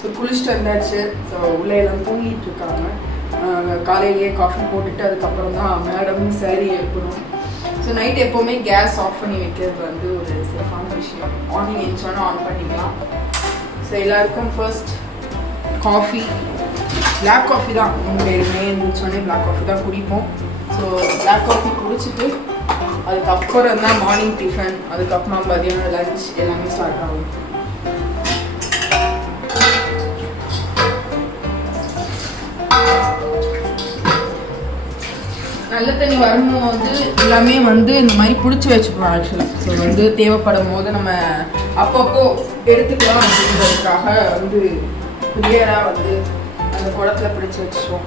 So குளிச்சுட்டு வந்தாச்சு. So உள்ளே எல்லாம் தூங்கிட்டு இருக்காங்க. காலையிலேயே காஃபி போட்டுட்டு அதுக்கப்புறம் தான் மேடம் சாரி எடுக்கணும். ஸோ நைட் எப்போவுமே கேஸ் ஆஃப் பண்ணி வைக்கிறது வந்து ஒரு சேஃபான விஷயம். மார்னிங் எழுந்தோன்னா ஆன் பண்ணிக்கலாம். ஸோ எல்லாருக்கும் ஃபர்ஸ்ட் காஃபி, பிளாக் காஃபி தான் பேருமே எழுந்திரிச்சோடனே பிளாக் காஃபி தான் குடிப்போம். ஸோ பிளாக் காஃபி குடிச்சிட்டு அதுக்கப்புறம் தான் மார்னிங் டிஃபன், அதுக்கப்புறம் மதியானம் லஞ்ச் எல்லாமே ஸ்டார்ட் ஆகும். நல்ல தண்ணி வரும்போது எல்லாமே வந்து இந்த மாதிரி பிடிச்சி வச்சுப்போம் ஆக்சுவலாக. ஸோ வந்து தேவைப்படும் போது நம்ம அப்பப்போ எடுத்துக்கலாம் அப்படின்றதுக்காக வந்து கிளியராக வந்து அந்த குடத்தில் பிடிச்சி வச்சுருவோம்.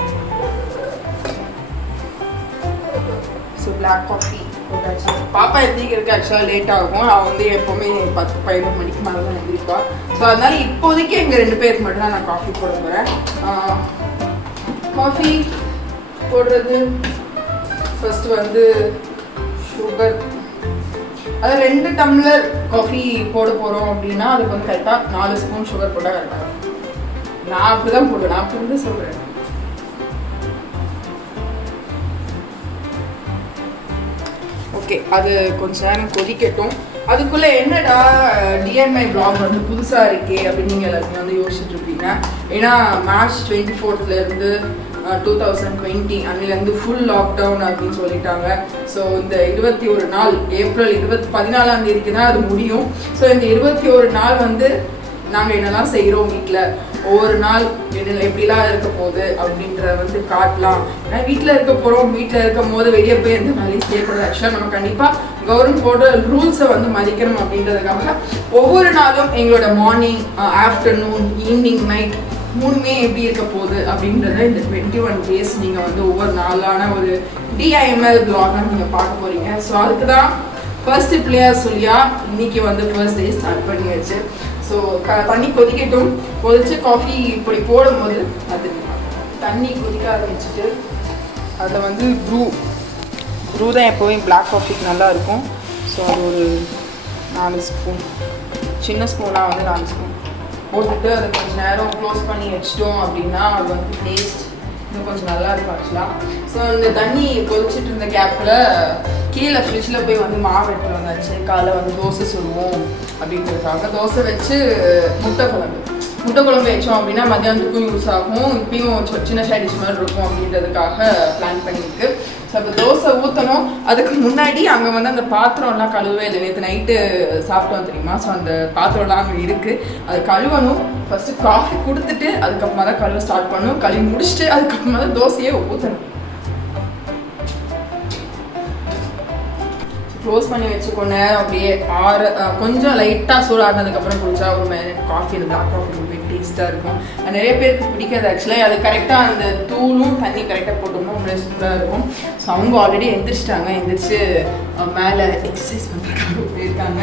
ஸோ பிளாக் காஃபி போட்டாச்சு. பாப்பா எந்திரிக்கிறதுக்கு ஆக்சுவலாக லேட் ஆகும். அவள் வந்து எப்போவுமே 10-11 மணிக்கு மேலே தான் எந்திரிப்பா. ஸோ அதனால இப்போதைக்கு எங்கள் 2 பேருக்கு மட்டும் தான் நான் காஃபி போட போகிறேன். காஃபி போடுறது ஃபர்ஸ்ட் வந்து சுகர், அதாவது 2 டம்ளர் காஃபி போட போகிறோம் அப்படின்னா அதுக்கு வந்து கரெக்டாக 4 ஸ்பூன் சுகர் போட்டால் கரெக்டாக இருக்கும். நான் அப்படி தான் போடுவேன், நான் அப்படி வந்து சொல்கிறேன். ஓகே, அது கொஞ்சம் நேரம் கொதிக்கட்டும். அதுக்குள்ளே என்னடா டிஎன்ஐ பிளாக் வந்து புதுசாக இருக்கே அப்படின்னு நீங்கள் எல்லாத்தையும் வந்து யோசிச்சுட்டு இருப்பீங்க. ஏன்னா மார்ச் 24 2020 அன்னிலேருந்து ஃபுல் லாக்டவுன் அப்படின்னு சொல்லிட்டாங்க. ஸோ இந்த 21 நாள் ஏப்ரல் 14ஆம் தேதிக்கு தான் அது முடியும். ஸோ இந்த 21 நாள் வந்து நாங்கள் என்னெல்லாம் செய்கிறோம் வீட்டில், ஒவ்வொரு நாள் என்ன எப்படிலாம் இருக்க போகுது அப்படின்றத வந்து காட்டலாம். ஏன்னா வீட்டில் இருக்க போகிறோம், வீட்டில் இருக்கும் போது வெளியே போய் எந்த வேலையும் செய்யக்கூடாது. ஆக்சுவலாக நம்ம கண்டிப்பாக கவர்மெண்ட் போடுற ரூல்ஸை வந்து மதிக்கணும் அப்படின்றதுக்காக ஒவ்வொரு நாளும் எங்களோட மார்னிங், ஆஃப்டர்நூன், ஈவினிங், நைட் 3மே எப்படி இருக்க போகுது அப்படின்றத இந்த 21 days நீங்கள் வந்து ஒவ்வொரு நாளான ஒரு டிஐஎம்எல் பிளாகாக நீங்கள் பார்க்க போகிறீங்க. ஸோ அதுக்கு தான் ஃபர்ஸ்ட் பிளேயர் சொல்லியா இன்னைக்கு வந்து ஃபர்ஸ்ட் டே ஸ்டார்ட் பண்ணியாச்சு. ஸோ தண்ணி கொதிக்கட்டும். கொதிச்சு காஃபி இப்படி போடும்போது அது தண்ணி கொதிக்க ஆரம்பிச்சுட்டு அதில் வந்து ப்ரூ தான் எப்போவும் பிளாக் காஃபிக்கு நல்லா இருக்கும். ஸோ அது ஒரு 4 ஸ்பூன், சின்ன ஸ்பூனாக வந்து 4 ஸ்பூன் போட்டுட்டு அதை கொஞ்சம் நேரம் க்ளோஸ் பண்ணி வச்சிட்டோம் அப்படின்னா அது வந்து டேஸ்ட் இன்னும் கொஞ்சம் நல்லா இருக்கும் ஆக்சுவலாக. ஸோ இந்த தண்ணி கொதிச்சுட்டு இருந்த கேப்பில் கீழே ஃப்ரிட்ஜில் போய் வந்து மாவு எடுத்து வந்தாச்சு. காலைல வந்து தோசை சுடுவோம் அப்படின்றதுக்காக தோசை வச்சு முட்டை குழம்பு வச்சோம் அப்படின்னா மத்தியானத்துக்கும் யூஸ் ஆகும், இப்பயும் சின்ன சைட் டிஷ் மாதிரி இருக்கும் அப்படின்றதுக்காக பிளான் பண்ணியிருக்கு. ஸோ அப்போ தோசை ஊற்றணும். அதுக்கு முன்னாடி அங்கே வந்து அந்த பாத்திரம்லாம் கழுவவே இல்லை. நேற்று நைட்டு சாப்பிட்டோம் தெரியுமா. ஸோ அந்த பாத்திரம்லாம் அங்கே இருக்குது, அது கழுவணும். ஃபஸ்ட்டு காஃபி கொடுத்துட்டு அதுக்கப்புறமா தான் கழுவ ஸ்டார்ட் பண்ணணும். கழுவி முடிச்சுட்டு அதுக்கப்புறமா தான் தோசையே ஊற்றணும். க்ளோஸ் பண்ணி வச்சுக்கோ நேரம் அப்படியே கொஞ்சம் லைட்டாக சூடானதுக்கப்புறம் குடிச்சா ஒரு காஃபி, அந்த பிளாக் காஃபி ரொம்ப டேஸ்ட்டாக இருக்கும். நிறைய பேருக்கு பிடிக்காது ஆக்சுவலாக. அது கரெக்டாக அந்த தூளும் தண்ணி கரெக்டாக போட்டோம்னா ரொம்ப சூப்பராக இருக்கும். ஸோ அவங்க ஆல்ரெடி எந்திரிச்சிட்டாங்க. எந்திரிச்சு மேலே எக்ஸசைஸ் பண்ணுறதுக்காக போயிருக்காங்க.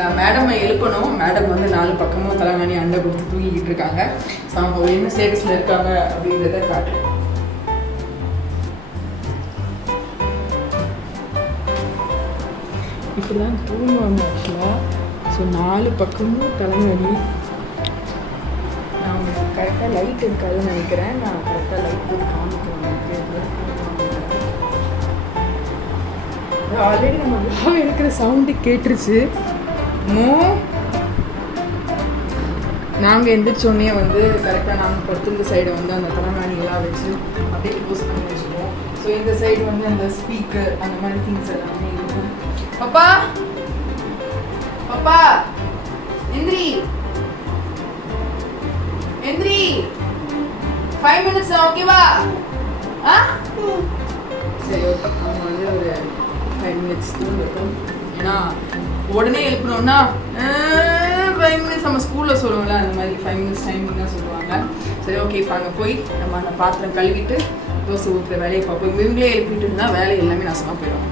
நான் மேடமை எழுப்பணும். மேடம் வந்து 4 பக்கமும் தலைவாணி அண்டை கொடுத்து தூங்கிக்கிட்டு இருக்காங்க. ஸோ அவங்க என்ன ஸ்டேட்டஸில் இருக்காங்க அப்படின்றத காட்டுறேன். இப்படி தான் தூங்குவாங்க ஆக்சுவலாக. ஸோ 4 பக்கமும் தலைவலி. நான் கரெக்டாக லைட் இருக்காதுன்னு நினைக்கிறேன். நான் கரெக்டாக லைட் போட்டு காமிக்கிறேன். ஆல்ரெடி நம்ம விழாவில் இருக்கிற சவுண்டு கேட்டுருச்சு. நாங்கள் எந்திரிச்சோடனே வந்து கரெக்டாக நாங்கள் படுத்துருந்த சைடை வந்து அந்த தலைவாணியெல்லாம் வச்சு அப்படியே க்ளோஸ் பண்ணி வச்சுருவோம். ஸோ இந்த சைடு வந்து அந்த ஸ்பீக்கர் அந்த மாதிரி திங்ஸ் எல்லாமே இருக்கும். பாப்பா பாப்பா எந்திரி எந்திரி, 5 minutes ஓகேவா? சரி ஓகே. அவங்க வந்து ஒரு 5 minutes தூங்கட்டும். ஏன்னா உடனே எழுப்பணும்னா 5 minutes நம்ம ஸ்கூலில் சொல்லுவோம்ல, அந்த மாதிரி 5 minutes டைமிங் தான் சொல்லுவாங்க. சரி ஓகே, இப்போ அங்கே போய் நம்ம அந்த பாத்திரம் கழுவிட்டு தோசை ஊற்றுற வேலையை பார்ப்போம். இவங்களே எழுப்பிட்டு இருந்தால் வேலை எல்லாமே நாசமாக போயிடும்.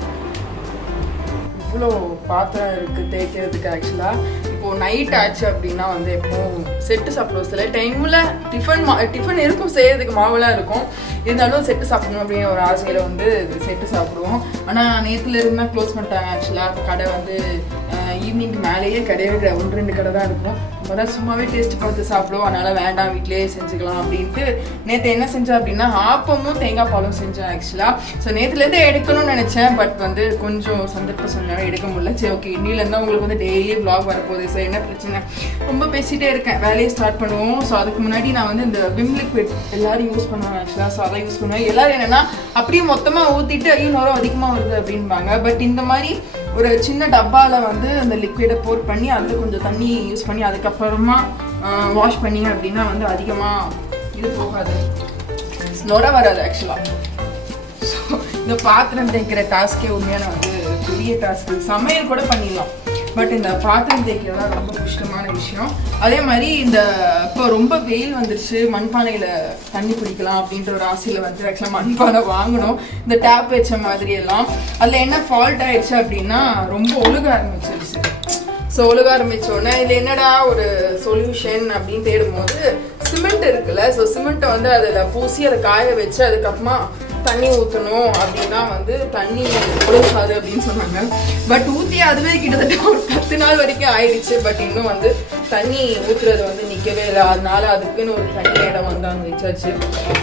இவ்வளோ பாத்திரம் இருக்குது தேய்க்கிறதுக்கு. ஆக்சுவலாக இப்போது நைட் ஆச்சு அப்படின்னா வந்து எப்போவும் செட்டு சாப்பிடுவோம். சில டைமில் டிஃபன் இருக்கும், செய்கிறதுக்கு மாவெல்லாம் இருக்கும். இருந்தாலும் செட்டு சாப்பிடணும் அப்படிங்கிற ஒரு ஆசையில் வந்து செட்டு சாப்பிடுவோம். ஆனால் நேற்றுலேருந்து தான் க்ளோஸ் பண்ணிட்டாங்க ஆக்சுவலாக. கடை வந்து ஈவினிங்க்கு மேலேயே கிடையவே 1-2 கடை தான் இருக்கும். அதான் சும்மாவே டேஸ்ட் பார்த்து சாப்பிடுவோம், அதனால் வேண்டாம் வீட்டிலேயே செஞ்சுக்கலாம் அப்படின்ட்டு நேற்று என்ன செஞ்சேன் அப்படின்னா ஆப்பமும் தேங்காய் பாலும் செஞ்சேன் ஆக்சுவலாக. ஸோ நேற்றுலேருந்து எடுக்கணும்னு நினச்சேன், பட் வந்து கொஞ்சம் சந்தர்ப்ப சூழ்நிலை எடுக்க முடியல. சரி ஓகே, இன்னிலேருந்து உங்களுக்கு வந்து டெய்லி வ்ளாக் வரப்போகுது. ஸோ என்ன பிரச்சனை, ரொம்ப பேசிகிட்டே இருக்கேன், வேலையை ஸ்டார்ட் பண்ணுவோம். ஸோ அதுக்கு முன்னாடி நான் வந்து இந்த விம் லிக்விட் எல்லோரும் யூஸ் பண்ணுவாங்க ஆக்சுவலாக. ஸோ அதை யூஸ் பண்ணுவேன். எல்லோரும் என்னென்னா அப்படியே மொத்தமாக ஊற்றிட்டு ஐயோ நேரம் அதிகமாக வருது அப்படின்பாங்க. பட் இந்த மாதிரி ஒரு சின்ன டப்பாவில் வந்து அந்த லிக்விடை போர் பண்ணி அதில் கொஞ்சம் தண்ணி யூஸ் பண்ணி அதுக்கப்புறமா வாஷ் பண்ணிங்க அப்படின்னா வந்து அதிகமாக இது போகாது, நொர வராது ஆக்சுவலாக. ஸோ இந்த பாத்திரம் தேய்க்கிற டாஸ்க்கே உண்மையான வந்து பெரிய டாஸ்க்கு. சமையல் கூட பண்ணிடலாம், பட் இந்த பாத்திரம் தேய்க்கிறதா ரொம்ப கஷ்டமான விஷயம். அதே மாதிரி இந்த இப்போ ரொம்ப வெயில் வந்துருச்சு, மண்பானையில் தண்ணி குடிக்கலாம் அப்படின்ற ஒரு ஆசையில் வந்து ஆக்சுவலாக மண்பானை வாங்கணும், இந்த டேப் வச்ச மாதிரி எல்லாம். அதில் என்ன ஃபால்ட் ஆயிடுச்சு அப்படின்னா ரொம்ப ஒழுக ஆரம்பிச்சிருச்சு. ஸோ ஒழுக ஆரம்பித்தோடனே இதில் என்னடா ஒரு சொல்யூஷன் அப்படின்னு தேடும்போது சிமெண்ட் இருக்குல்ல. ஸோ சிமெண்ட்டை வந்து அதில் பூசி அதை காய வச்சு அதுக்கப்புறமா தண்ணி ஊற்றணும் அப்படின்னா வந்து தண்ணி ஒழுகாது அப்படின்னு சொன்னாங்க. பட் ஊற்றி அதுவே கிட்டத்தட்ட ஒரு 10 நாள் வரைக்கும் ஆயிடுச்சு. பட் இன்னும் வந்து தண்ணி ஊற்றுறது வந்து நிற்கவே இல்லை. அதனால அதுக்குன்னு ஒரு தண்ணி இடம் வந்து அங்கே வச்சாச்சு.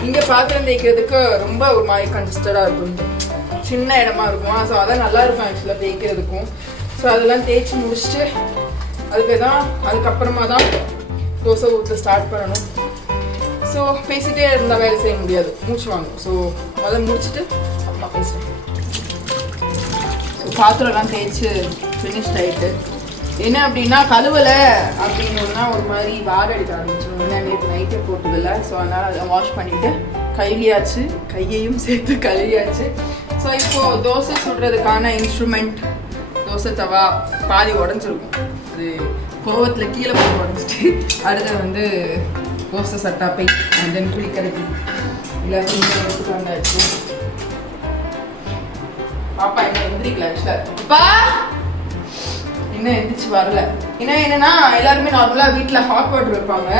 இங்கே பாத்திரம் தேய்க்கிறதுக்கு ரொம்ப ஒரு மாதிரி கன்ஜஸ்டடாக இருக்கும், சின்ன இடமா இருக்கும். ஸோ அதான் நல்லா இருக்கும் ஆக்சுவலாக தேய்க்கிறதுக்கும். ஸோ அதெல்லாம் தேய்ச்சி முடிச்சுட்டு அதுக்கப்புறமா தான் தோசை ஊற்ற ஸ்டார்ட் பண்ணணும். ஸோ பேசிகிட்டே இருந்தால் வேலை செய்ய முடியாது, மூச்சு வாங்கும். ஸோ முதல்ல முடிச்சுட்டு அம்மா பேசுகிறேன். ஸோ பாத்திரம்லாம் தேய்ச்சி ஃபினிஷ்ட் ஆகிட்டு என்ன அப்படின்னா கழுவலை அப்படின்னா ஒரு மாதிரி வார எடுக்க ஆரம்பிச்சிடும். ஏன்னா நேற்று நைட்டே போட்டதில்ல. ஸோ அதனால் அதை வாஷ் பண்ணிவிட்டு கையிலையாச்சு, கையையும் சேர்த்து கழுவியாச்சு. ஸோ இப்போது தோசை சுடுறதுக்கான இன்ஸ்ட்ருமெண்ட் தோசை தவா பாதி உடஞ்சிருக்கும், அது கோவத்தில் கீழே போட்டு உடஞ்சிட்டு. அடுத்து வந்து தோசை சட்டாப்பை அண்ட் தென் குளிக்கரைக்கு எல்லாத்தையும் எடுத்துட்டு வந்தாச்சு. பாப்பா என்ன எந்திரிக்கல ஆக்சுவலாக, இன்னும் எந்திரிச்சு வரல. ஏன்னா என்னன்னா எல்லாருமே நார்மலாக வீட்டில் ஹாட் வாட்டர் வைப்பாங்க.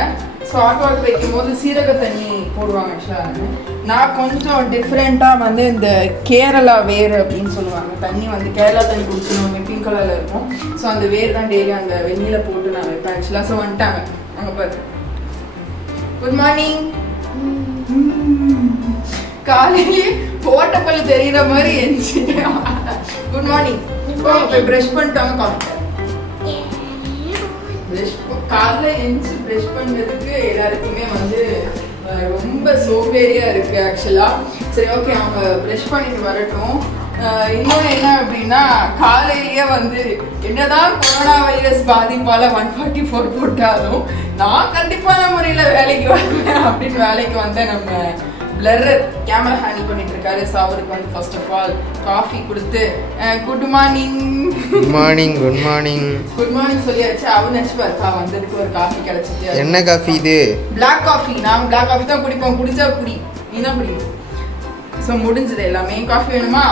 ஸோ ஹாட் வாட்டர் வைக்கும் போது சீரக தண்ணி போடுவாங்க ஆக்சுவலாக. நான் கொஞ்சம் டிஃப்ரெண்ட்டாக வந்து இந்த கேரளா வேர் அப்படின்னு சொல்லுவாங்க, தண்ணி வந்து கேரளா தண்ணி குடிச்சோம், பிங்க் கலரில் இருக்கும். ஸோ அந்த வேர் தான் டெய்லி அந்த வெந்நியில் போட்டு நான் வைப்பேன் ஆக்சுவலாக. ஸோ வந்துட்டாங்க அங்கே பார்த்து. Good morning. காலையிலேயே போட்ட பல்லு தெரியுற மாதிரி எந்திரிச்சிட்டேன். Good morning. போய் ப்ரஷ் பண்ணிட்டாங்க. காலையில் எந்திரிச்சு ப்ரஷ் பண்ணுறதுக்கு எல்லாருக்குமே வந்து ரொம்ப சோம்பேறியாக இருக்குது ஆக்சுவலாக. சரி ஓகே, அவங்க ப்ரஷ் பண்ணிட்டு வரட்டும். இன்னொன்று என்ன அப்படின்னா காலையிலேயே வந்து என்னதான் கொரோனா வைரஸ் பாதிப்பால் 144 போட்டாலும் நான் கண்டிப்பான முறையில் வேலைக்கு வருவேன் அப்படின்னு வேலைக்கு வந்தேன். நம்ம பிளரர் கேமரா ஹேண்டில் பண்ணிட்டு இருக்காரு. ஸோ அவருக்கு வந்து ஃபர்ஸ்ட் ஆஃப் ஆல் காஃபி கொடுத்து good morning good morning good morning good morning சொல்லியாச்சு. அவன் நினச்சிப்பாருக்கா வந்ததுக்கு ஒரு காஃபி கிடச்சிட்டு. என்ன காஃபி இது? Black coffee. நாங்கள் பிளாக் காஃபி தான் குடிப்போம், குடிச்சா குடி, நீ தான் குடிக்கும். ஸோ முடிஞ்சது எல்லாமே. காஃபி வேணுமா?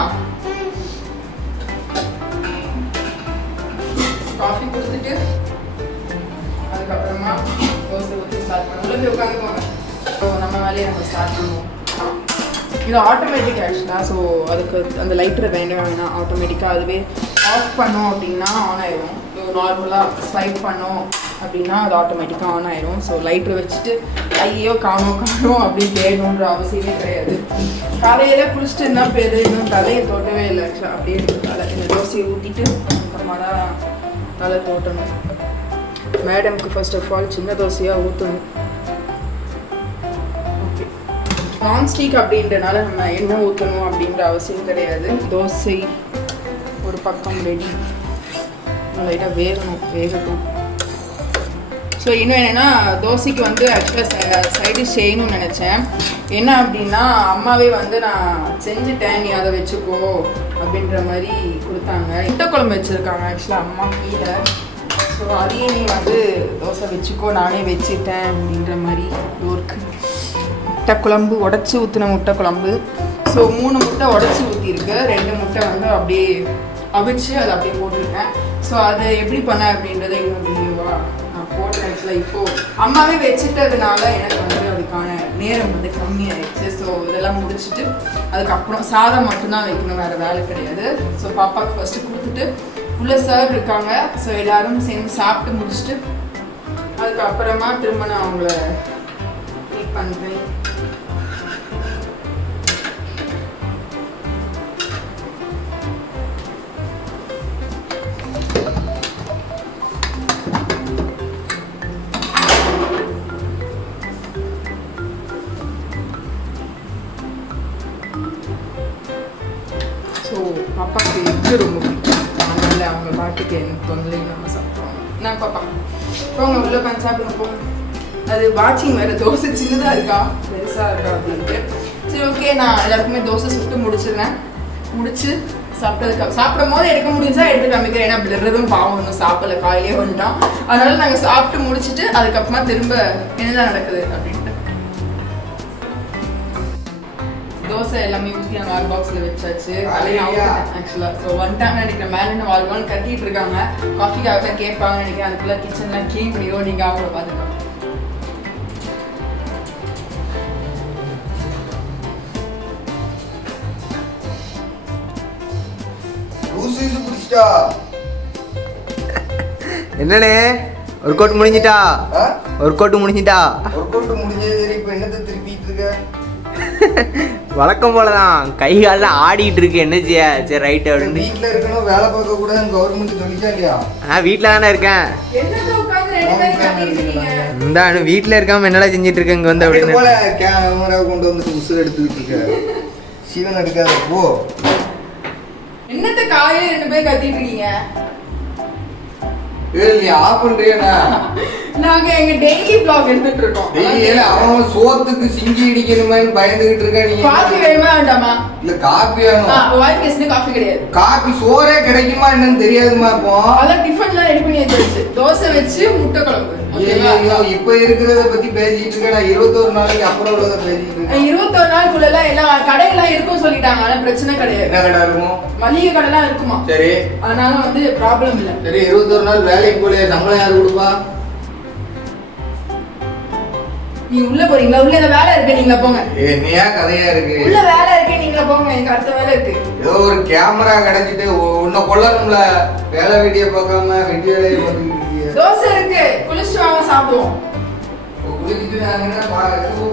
காஃபி கொடுத்துட்டு அதுக்கப்புறமா தோசை ஊற்றி ஸ்டார்ட் பண்ணுவோம். உள்ளே போய் உட்காந்துக்கோங்க. ஸோ நம்ம வேலையை நம்ம ஸ்டார்ட் பண்ணுவோம். இது ஆட்டோமேட்டிக் ஆக்சுவலாக. ஸோ அதுக்கு அந்த லைட்டரை வேண்டாம், ஆட்டோமேட்டிக்காக அதுவே ஆஃப் பண்ணோம் அப்படின்னா ஆன் ஆயிரும். ஸோ நார்மலாக ஸ்வைப் பண்ணோம் அப்படின்னா அது ஆட்டோமேட்டிக்காக ஆன் ஆயிரும். ஸோ லைட்டரை வச்சுட்டு ஐயோ காணும் அப்படின்னு தேடணுன்ற அவசியமே கிடையாது. காலையில் குளிச்சுட்டு இருந்தால் பேர் இன்னும் தலையை தோட்டவே இல்லை ஆக்சுவலாக. அப்படியே தலை இந்த தோசையை ஊற்றிட்டு அப்புறமா தான் தலை தோட்டணும். மேடம்க்கு ஃபர்ஸ்ட் ஆஃப் ஆல் சின்ன தோசையாக ஊற்றணும். ஓகே, நான்ஸ்டிக் அப்படின்றனால நம்ம எண்ணெய் ஊற்றணும் அப்படின்ற அவசியம் கிடையாது. தோசை ஒரு பக்கம் ரெடி, லைட்டாக வேகட்டும். ஸோ இன்னும் என்னென்னா தோசைக்கு வந்து ஆக்சுவலாக சைடிஷ் செய்யணும்னு நினச்சேன். என்ன அப்படின்னா அம்மாவே வந்து நான் செஞ்சுட்டேன், நீ அதை வச்சுக்கோ அப்படின்ற மாதிரி கொடுத்தாங்க. முட்டை குழம்பு வச்சுருக்காங்க ஆக்சுவலாக அம்மா கீழே. ஸோ அதையும் நீ வந்து தோசை வச்சுக்கோ, நானே வச்சுட்டேன் அப்படின்ற மாதிரி ஒர்க்கு. முட்டை குழம்பு உடச்சி ஊற்றின முட்டை குழம்பு. ஸோ 3 முட்டை உடச்சி ஊற்றிருக்கு, 2 முட்டை வந்து அப்படியே அவிச்சு அதை அப்படியே போட்டிருக்கேன். ஸோ அதை எப்படி பண்ண அப்படின்றத இன்னும் வீடியோவாக நான் போட்டேன் ஆக்சுவலாக. இப்போது அம்மாவே வச்சுட்டதுனால எனக்கு வந்து அதுக்கான நேரம் வந்து கம்மியாகிடுச்சு. ஸோ இதெல்லாம் முடிச்சுட்டு அதுக்கப்புறம் சாதம் மட்டும்தான் வைக்கணும், வேறு வேலை கிடையாது. ஸோ பாப்பாவுக்கு ஃபஸ்ட்டு கொடுத்துட்டு உள்ள சார் இருக்காங்க. ஸோ எல்லோரும் சேர்ந்து சாப்பிட்டு முடிச்சுட்டு அதுக்கப்புறமா திரும்ப நான் அவங்கள மீட் பண்ணுறேன். ஸோ பாப்பாவுக்கு எக்கு ரொம்ப பிடிக்கும். அதனால் அவங்க பாட்டுக்கு எனக்கு தொந்தரவு நம்ம சாப்பிடுவாங்க. நான் பாப்பா போங்க உள்ள உட்காந்து சாப்பிடுங்க போங்க. அது வாட்சிங் வேறு தோசை சின்னதாக இருக்கா பெருசாக இருக்கா அப்படின்ட்டு. சரி ஓகே, நான் எல்லாருக்குமே தோசை சுட்டு முடிச்சிடுறேன். முடிச்சு சாப்பிடும் போது எடுக்க முடிஞ்சா எடுத்து காமிக்கிறேன். ஏன்னா பிளறதும் பாவம் ஒன்றும் சாப்பிடல, காலையிலே வந்துட்டோம். அதனால நாங்கள் சாப்பிட்டு முடிச்சுட்டு அதுக்கப்புறமா திரும்ப என்னதான் நடக்குது அப்படின்ட்டு தோசை எல்லாமே ஊற்றி நாங்கள் ஹாட் பாக்ஸில் வச்சாச்சு. ஆக்சுவலாக ஸோ வந்துட்டாங்க நினைக்கிறேன். மேலே இன்னும் வாழ்வான்னு கட்டிட்டு இருக்காங்க. காஃபிக்காக தான் கேட்பாங்கன்னு நினைக்கிறேன். அதுக்குள்ளே கிச்சன்லாம் க்ளீன் பண்ணிடுவோம். நீங்கள் அவங்கள பார்த்துக்கோங்க. என்னண்ணே ஒரு கோட்டு முடிஞ்சிட்டா? ஒரு கோட்டு முடிஞ்சிட்டா? ஒரு கோட்டு முடிஞ்சது. இப்போ என்னத்தை திருப்பிட்டு இருக்க? வழக்கம் போலதான், கை காலெல்லாம் ஆடிட்டு இருக்கு. என்ன செய்ய? சரி ரைட் அப்படின்னு. வீட்டில் இருக்கணும், வேலை பார்க்க கூட கவர்மெண்ட் சொல்லிச்சா இல்லையா? வீட்டில் தானே இருக்கேன். இந்த வீட்டில் இருக்காம என்னடா செஞ்சிட்டு இருக்க இங்க வந்து அப்படின்னு போல கேமரா கொண்டு வந்துட்டு உசுறு எடுத்துக்கிட்டு இருக்க. சிவன் எடுக்காத போ. என்னத்த காலையில 2 பேர் கத்திட்டு இருக்கீங்க? நீ ஆஃப் பண்றியனா? நாங்க எங்க டெய்லி vlog எடுத்துட்டு இருக்கோம். அவன் சோத்துக்கு சிங்கி இடிக்கணுமேன்னு பயந்துகிட்டு இருக்க. நீ காஃபி வேணுமா வேண்டாமா? இல்ல காபி வேணும். வாய் பேசுன காஃபி கிடையாது. காபி சோறே கிடைக்குமா என்னன்னு தெரியாதுமா. இப்போ அதான் டிஃபன்லாம் ரெடி பண்ணி வச்சிருச்சு. தோசை வச்சு முட்டை குழம்பு. ஐயோ இப்ப இருக்கிறத பத்தி பேசிட்டு இருக்க. நான் 21 நாளைக்கு அப்புறம் உள்ளத பேசிட்டு இருக்கேன். 21 நாளுக்குள்ள எல்லாம் கடையெல்லாம் இருக்கும் சொல்லிட்டாங்க. ஆனா பிரச்சனை கிடையாது. என்ன கடை இருக்கும்? மளிகை கடைலாம் இருக்குமா? சரி, அதனால வந்து ப்ராப்ளம் இல்ல. சரி 21 நாள் வேலைக்கு போல சம்பளம் யாரு கொடுப்பா? நீ உள்ள போறீங்களா? உள்ள ஏதோ வேலை இருக்கு, நீங்க போங்க. என்னையா கதையா இருக்கு? உள்ள வேலை இருக்கு, நீங்க போங்க. எனக்கு அடுத்த வேலை இருக்கு. ஏதோ ஒரு கேமரா கிடைச்சிட்டு உன்னை கொல்லணும்ல. வேலை வீடியோ பார்க்காம வீடியோ பண்ணிட்டு தோசை இருக்கு, குளிச்சுட்டு வாங்க சாப்பிடுவோம். குளிச்சுட்டு நாங்க என்ன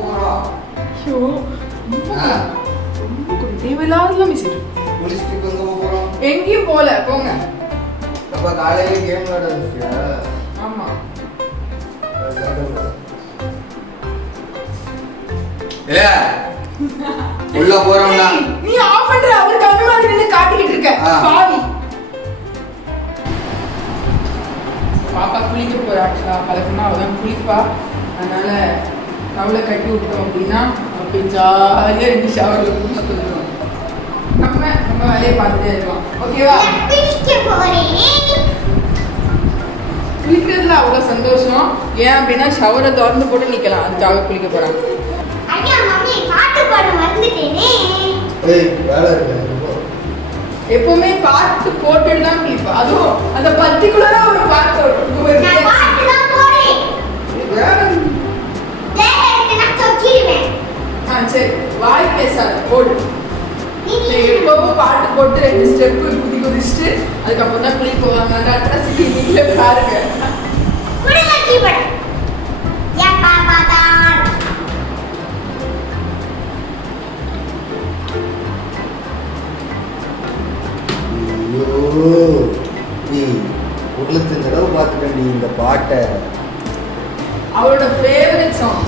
போறோம்? ஐயோ தேவையில்லாதெல்லாம் மிஸ்ஸிட்டு. குளிச்சுட்டு வந்து போறோம். எங்கேயும் போல, போங்க. அப்ப காலையில கேம் விளையாட வந்துச்சியா? ஆமா. உள்ள போறோம்னா நீ ஆஃப் பண்ற. அவர் கண்ணாடி நின்னு காட்டிக்கிட்டு இருக்க பாவி. பாப்பா குளிக்க போறா. பழக்கமா அவதான் குளிப்பா. அதனால அவளை கட்டி விட்டோம் அப்படின்னா அப்படி ஜாலியா 2 ஷவர்ல குளிச்சு வந்துடும். நம்ம வேலையை பார்த்துட்டே இருக்கலாம். ஓகேவா? குளிக்கிறதுல அவ்வளோ சந்தோஷம். ஏன் அப்படின்னா ஷவரை திறந்து போட்டு நிற்கலாம். அதுக்காக குளிக்க போறான். எப்பவுமே பாட்டு போட்டுட்டு தான் குளிப்பா. அதுவும் அந்த பர்டிகுலரா ஒரு பாட்டு வரும். சரி வாய் பேசாத போடு. எப்பவும் பாட்டு போட்டு 2 ஸ்டெப்பு குதிச்சுட்டு அதுக்கப்புறம் தான் குளிக்க போவாங்க. அந்த அட்ரஸுக்கு நீங்களே பாருங்க. உள்ளத்து தடவை பார்த்துக்கண்டி இந்த பாட்டை. அவளோட ஃபேவரட் சாங்.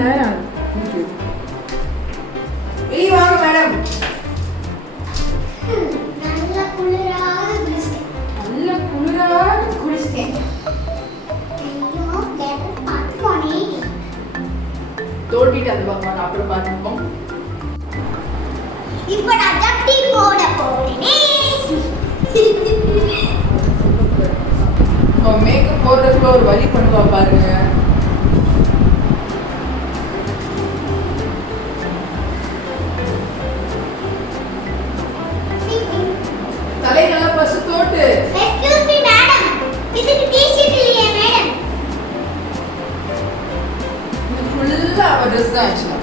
நேரம் வெளியே வாங்க மேடம். நல்ல குளிராக குளிச்சிட்டேன். ஐயோ, லெட்டர் பார்த்துக்கோனே. தோட்டிட்டு அது பார்க்கலாம், அப்புறம் பார்த்துப்போம். இப்போ நான் ஜட்டி போட போறேனே. மேக்கப் போடுறதுக்கு ஒரு வழி பண்ணுவா பாருங்க. தலையெல்லாம் ஃபர்ஸ்ட் தோட்டு. எக்ஸ்கியூஸ் மீ மேடம், இதுக்கு டி-ஷர்ட் இல்லையே மேடம். இது ஃபுல்லா அவ ட்ரெஸ் தான் ஆக்சுவலா.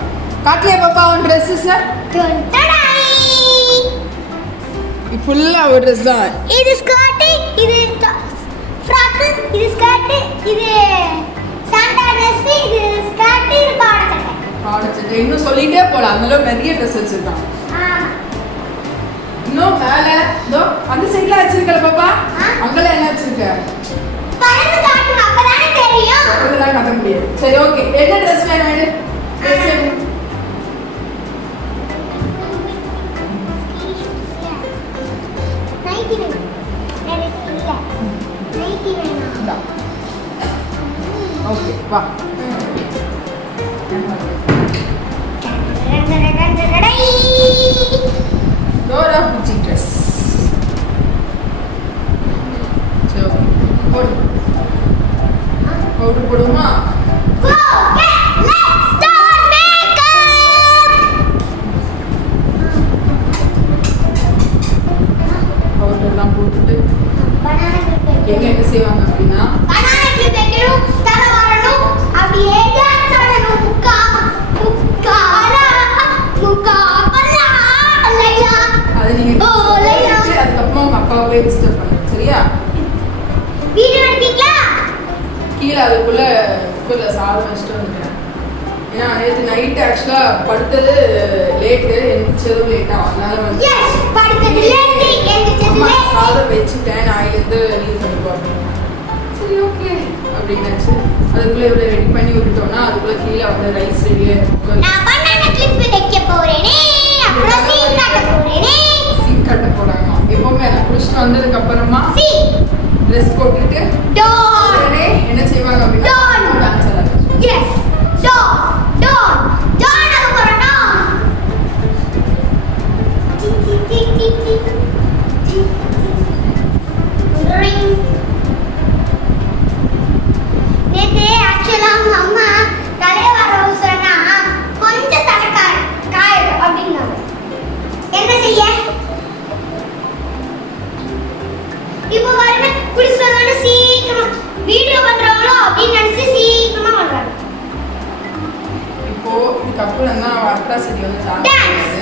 காட்டலையா பாப்பா அவன் ட்ரெஸ் சார்? டொண்டடாய். இது ஃபுல்லா அவ ட்ரெஸ் தான். இது ஸ்கர்ட், இது ஃப்ராக், இது ஸ்கர்ட், இது சாண்டா Dress, இது ஸ்கர்ட், இது பாவாடை சட்டை. பாடச்சட்டை இன்னும் சொல்லிட்டே போலாம். அந்த அளவுக்கு நிறைய ட்ரெஸ் வச்சிருக்கான். ஆமா. இன்னும் மேல இதோ அந்த சைடுல வச்சிருக்கல பாப்பா. அங்கல என்ன வச்சிருக்க? பறந்து காட்டணும், அப்பதானே தெரியும். அதெல்லாம் கட்ட முடியாது. சரி ஓகே, என்ன ட்ரெஸ் வேணும் எடு. ட்ரெஸ் எடு. நைட்டி வேணும். எனக்கு இல்ல. நைட்டி வேணும். இந்தா. ஓகே வா. டோரா பூச்சி ட்ரெஸ். சரி போடு. பவுடர் போடுமா? Go, get, let's start makeup. பவுடர்லாம் போட்டுட்டு Banana clip. எங்க என்ன செய்வாங்க அப்படின்னா Banana clip வைக்கணும், தலை வாரணும், அப்படியே dance ஆடணும். முக்காலா, முக்காபலா, லைலா. அதை நீங்க ஓ, லைலா. அதுக்கப்புறம் உங்க அப்பாவை போய் டிஸ்டர்ப் பண்ணுங்க சரியா? வீடியோ எடுப்பீங்களா? கீழே அதுக்குள்ள குக்கரில் சாதம் வச்சுட்டு வந்துட்டேன். ஏன்னா நேற்று நைட்டு ஆக்சுவலாக படுத்தது லேட்டு, எந்திரிச்சதும் லேட்டாக, அதனால வந்து Yes, படுத்தது late, எந்திரிச்சது அம்மா late. சாதம் வச்சுட்டேன், நாயிலேருந்து லீவ் பண்ணிப்போம் அப்படின்னு. சரி ஓகே அப்படின்னாச்சு. அதுக்குள்ளே இவ்வளோ ரெடி பண்ணி விட்டுட்டோம்னா அதுக்குள்ளே கீழே வந்து ரைஸ் ரெடியாக நான் banana clip வைக்க போறேனே, அப்புறம் சீன் காட்ட போறேனே. சீன் கட்ட போகிறாங்க. எப்போவுமே நான் குளிச்சுட்டு வந்ததுக்கு அப்புறமா See, ட்ரெஸ் போட்டுட்டு dawn. உடனே என்ன செய்வாங்க அப்படின்னா Dawn. டான்ஸ் ஆடுறாங்க. Yes, dawn, dawn, dawn ஆக போறோம், dawn. Tick, tick, tick, tick, tick. Tick, tick. Ring. நேத்து actually அவங்க அம்மா தலையை வர ஊசுறேன்னா கொஞ்சம் தலை காயட்டும் அப்படின்னாங்க. என்ன செய்ய? இப்போ பாருங்க, குளிச்சு வந்தோடனே சீக்கிரமா வீடியோ பண்றவங்களோ அப்படின்னு நினைச்சு சீக்கிரமா பண்றாங்க. இப்போ இதுக்கப்புறம் தான் அட்ராசிட்டி வந்து Dance. டான்ஸ்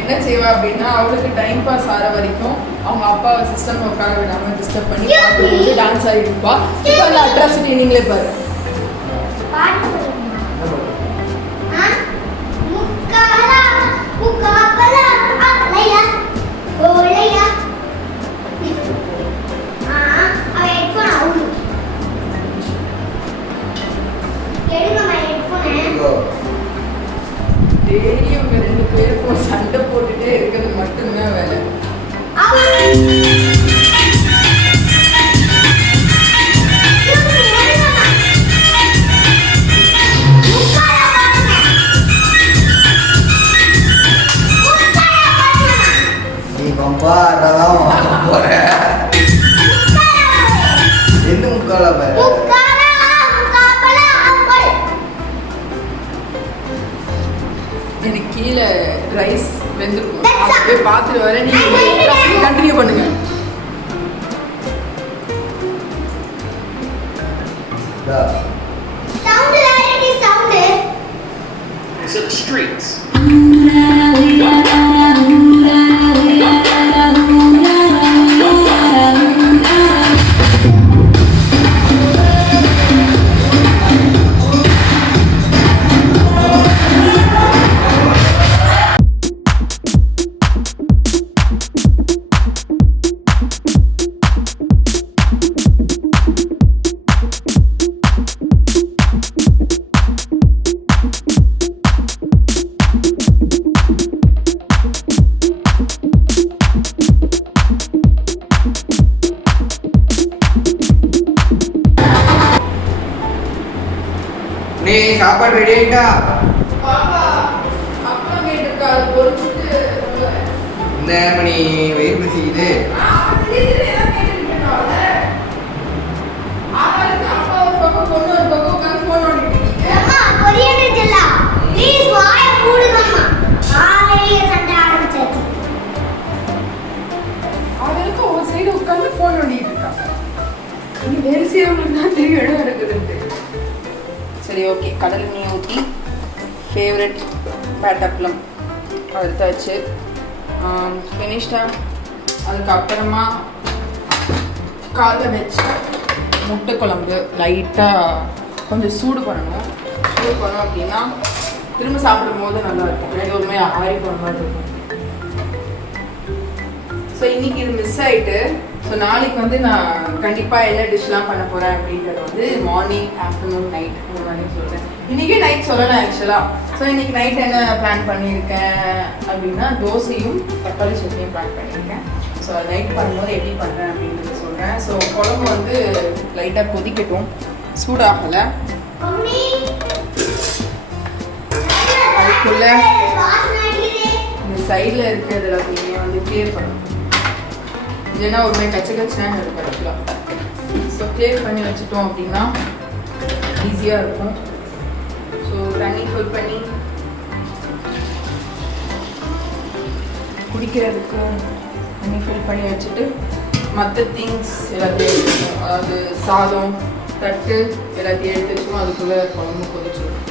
என்ன செய்வா அப்படின்னா அவளுக்கு டைம் பாஸ் ஆகிற வரைக்கும் அவங்க அப்பா சிஸ்டம் உட்கார விடாம டிஸ்டர்ப் பண்ணி பார்த்து டான்ஸ் ஆடிட்டு இருப்பா. இப்போ அந்த அட்ராசிட்டி நீங்களே பாரு. பாட்டு சொல்லுங்க. ஆ? முக்காலா, முக்காபலா, லைலா, ஓ லைலா. அவ ஹெட்ஃபோன் அவுது. எடுங்கம்மா ஹெட்ஃபோனை. டெய்லி இவங்க ரெண்டு பேருக்கும் சண்டை போட்டுட்டே இருக்கிறது மட்டும்தான் வேலை. நீ பம்பா ஆடுறதான் போற எந்த முக்கால எனக்கு கீழே ரைஸ் வெந்திருக்கும். நான் போய் பார்த்துட்டு வரேன். நீங்கள் கண்டினியூ பண்ணுங்க. To the streets. நீ சாப்பாடு ரெடி ஆயிட்டா? பாப்பா அப்பா கேட்டிருக்கா அது பொரிச்சுட்டு இந்த மணி வயிறு பசிக்குது. அம்மா கொரியன் ஜெல்லா ப்ளீஸ் வாய மூடுங்கம்மா. ஆளையே சண்டை ஆரம்பிச்சாச்சு. அவளுக்கு ஒரு சைடு உட்கார்ந்து போன் நோண்டிட்டு இருக்கா. நீ வேலை செய்யறவங்களுக்கு தான் தெரியும் இடம் இருக்குதுன்ட்டு. சரி ஓகே, கடல் எண்ணெய் ஊற்றி ஃபேவரட் பேட்டப்ளம் எடுத்தாச்சு. ஃபினிஷ்டா. அதுக்கப்புறமா காலைல வச்ச முட்டை குழம்பு லைட்டாக கொஞ்சம் சூடு பண்ணணும். சூடு பண்ணோம் அப்படின்னா திரும்ப சாப்பிடும் போது நல்லா இருக்கும். எனக்கு ஒருமே ஆறி போன மாதிரி இருக்கும். ஸோ இன்னைக்கு இது மிஸ் ஆயிட்டு. ஸோ நாளைக்கு வந்து நான் கண்டிப்பாக என்ன டிஷ்லாம் பண்ண போகிறேன் அப்படின்றது வந்து மார்னிங், ஆஃப்டர்நூன், நைட் மூணு வேலையும் சொல்கிறேன். இன்றைக்கே நைட் சொல்லலாம் ஆக்சுவலாக. ஸோ இன்னைக்கு நைட் என்ன பிளான் பண்ணியிருக்கேன் அப்படின்னா தோசையும் தக்காளி சட்னியும் பிளான் பண்ணியிருக்கேன். ஸோ நைட் பண்ணும்போது எப்படி பண்ணுறேன் அப்படின்றத சொல்கிறேன். ஸோ குழம்பு வந்து லைட்டாக கொதிக்கட்டும், சூடாகலை. மம்மி அதுக்குள்ள வாசனை அடிக்குதே. இந்த சைடில் இருக்கிறது எல்லாத்தையுமே வந்து கிளியர் பண்ணணும். இல்லைன்னா ஒரு மாதிரி கச்ச கச்சனாக இருக்கும் இடத்துல. ஸோ கிளியர் பண்ணி வச்சுட்டோம் அப்படின்னா ஈஸியாக இருக்கும். ஸோ தண்ணி ஃபில் பண்ணி குடிக்கிறதுக்கு தண்ணி ஃபில் பண்ணி வச்சுட்டு மற்ற திங்ஸ் எல்லாத்தையும் எடுத்துக்கணும். அதாவது சாதம், தட்டு எல்லாத்தையும் எடுத்து வச்சுக்கணும். அதுக்குள்ளே குழம்பு கொதிச்சிடும்.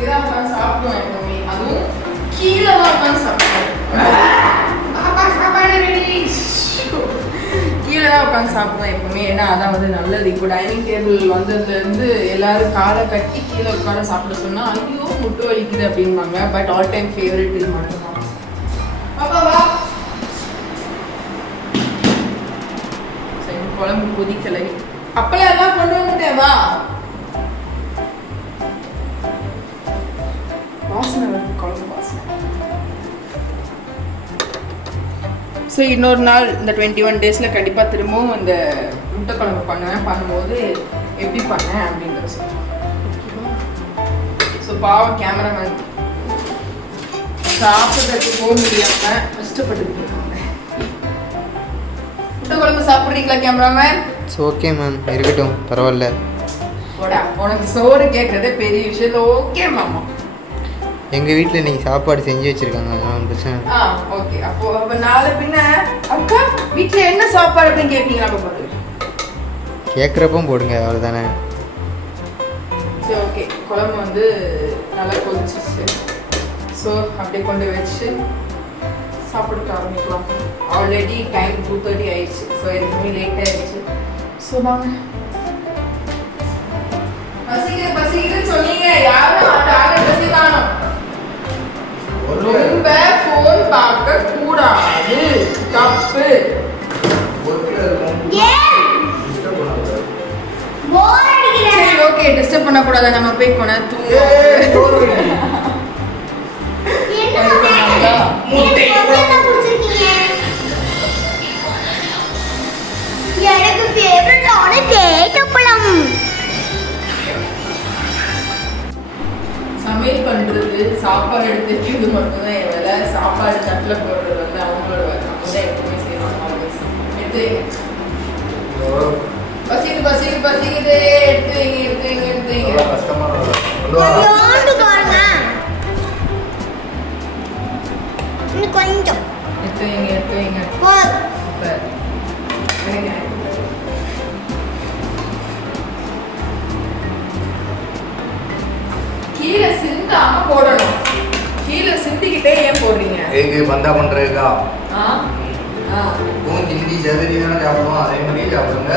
இதான் உட்காந்து சாப்பிடுவோம் எப்பவுமே. அதுவும் கீழே தான் உட்காந்து சாப்பிடுவோம். கீழே தான் உட்காந்து சாப்பிடுவோம் எப்பவுமே. ஏன்னா அதான் வந்து நல்லது. இப்போ டைனிங் டேபிள் வந்ததுலேருந்து எல்லாரும் காலை கட்டி கீழே உட்கார சாப்பிட சொன்னால் ஐயோ முட்டு வலிக்குது அப்படின்பாங்க. பட் ஆல் டைம் ஃபேவரட் இது மட்டும்தான். பாப்பாவா சரி, குழம்பு கொதிக்கலை. அப்பெல்லாம் எல்லாம் கொண்டு வந்துட்டேவா. வாசனை வருது, குழம்பு வாசனை. ஸோ இன்னொரு நாள் இந்த 21 டேஸில் கண்டிப்பாக திரும்பவும் இந்த முட்டை குழம்பு பண்ணுவேன். பண்ணும்போது எப்படி பண்ணேன் அப்படின்றத சொல்லுவேன். ஸோ பாவம் கேமராமேன் சாப்பிட்றதுக்கு போக முடியாமல் கஷ்டப்பட்டுட்டு இருக்காங்க. முட்டை குழம்பு சாப்பிட்றீங்களா கேமராமேன்? இட்ஸ் ஓகே மேம், இருக்கட்டும், பரவாயில்ல. போடா, உனக்கு சோறு கேட்குறதே பெரிய விஷயம். ஓகே மாமா. எங்கள் வீட்டில் இன்னைக்கு சாப்பாடு செஞ்சு வச்சுருக்காங்க மேம், பிரச்சனை. ஓகே. அப்போ நாளை பின்ன அக்கா வீட்டில் என்ன சாப்பாடு அப்படின்னு கேட்பீங்களா? அப்போ பாரு கேட்குறப்போ போடுங்க, அவ்வளோதானே. சரி ஓகே. குழம்பு வந்து நல்லா கொதிச்சிச்சு. ஸோ அப்படியே கொண்டு வச்சு சாப்பிட்டு ஆரம்பிக்கலாம். ஆல்ரெடி டைம் 2:30 ஆயிடுச்சு. ஸோ எதுவுமே லேட் ஆயிடுச்சு. ஸோ வாங்க. பசிக்குதுன்னு சொன்னீங்க, யாரும் அந்த ஆர்டர் பசி காணும். ரொம்ப ஃபோன் பார்க்க கூடாது, தப்பு. போர் அடிக்குதே. சரி ஓகே, டிஸ்டர்ப் பண்ணக்கூடாது. நம்ம போய் கொண்டா தூங்குவோம். என்ன பண்ணீங்க? என்ன குடிச்சிருக்கீங்க? எனக்கு ஃபேவரட்டான பேட்டப்பழம். சமையல் பண்றது, சாப்பாடு எடுத்து வைக்கிறது மட்டும்தான் என் வேலை. சாப்பாடு தட்டில் போடுறது வந்து அவங்களோட வேலை. அவங்க தான் எப்பவுமே செய்வாங்க. எடுத்து பசிக்குது எடுத்து வைங்க. கொஞ்சோண்டு பாருங்க. இன்னும் கொஞ்சம் எடுத்து வைங்க. போதும். சூப்பர். கீழே சிந்தாம போடணும். கீழே சிந்திக்கிட்டே ஏன் போடுறீங்க? ஏக்கு பந்தா பண்றதுக்கா? ஆ ஹிந்தி சதுரி தானே சாப்பிடுவோம், அதே மாதிரி சாப்பிடுங்க.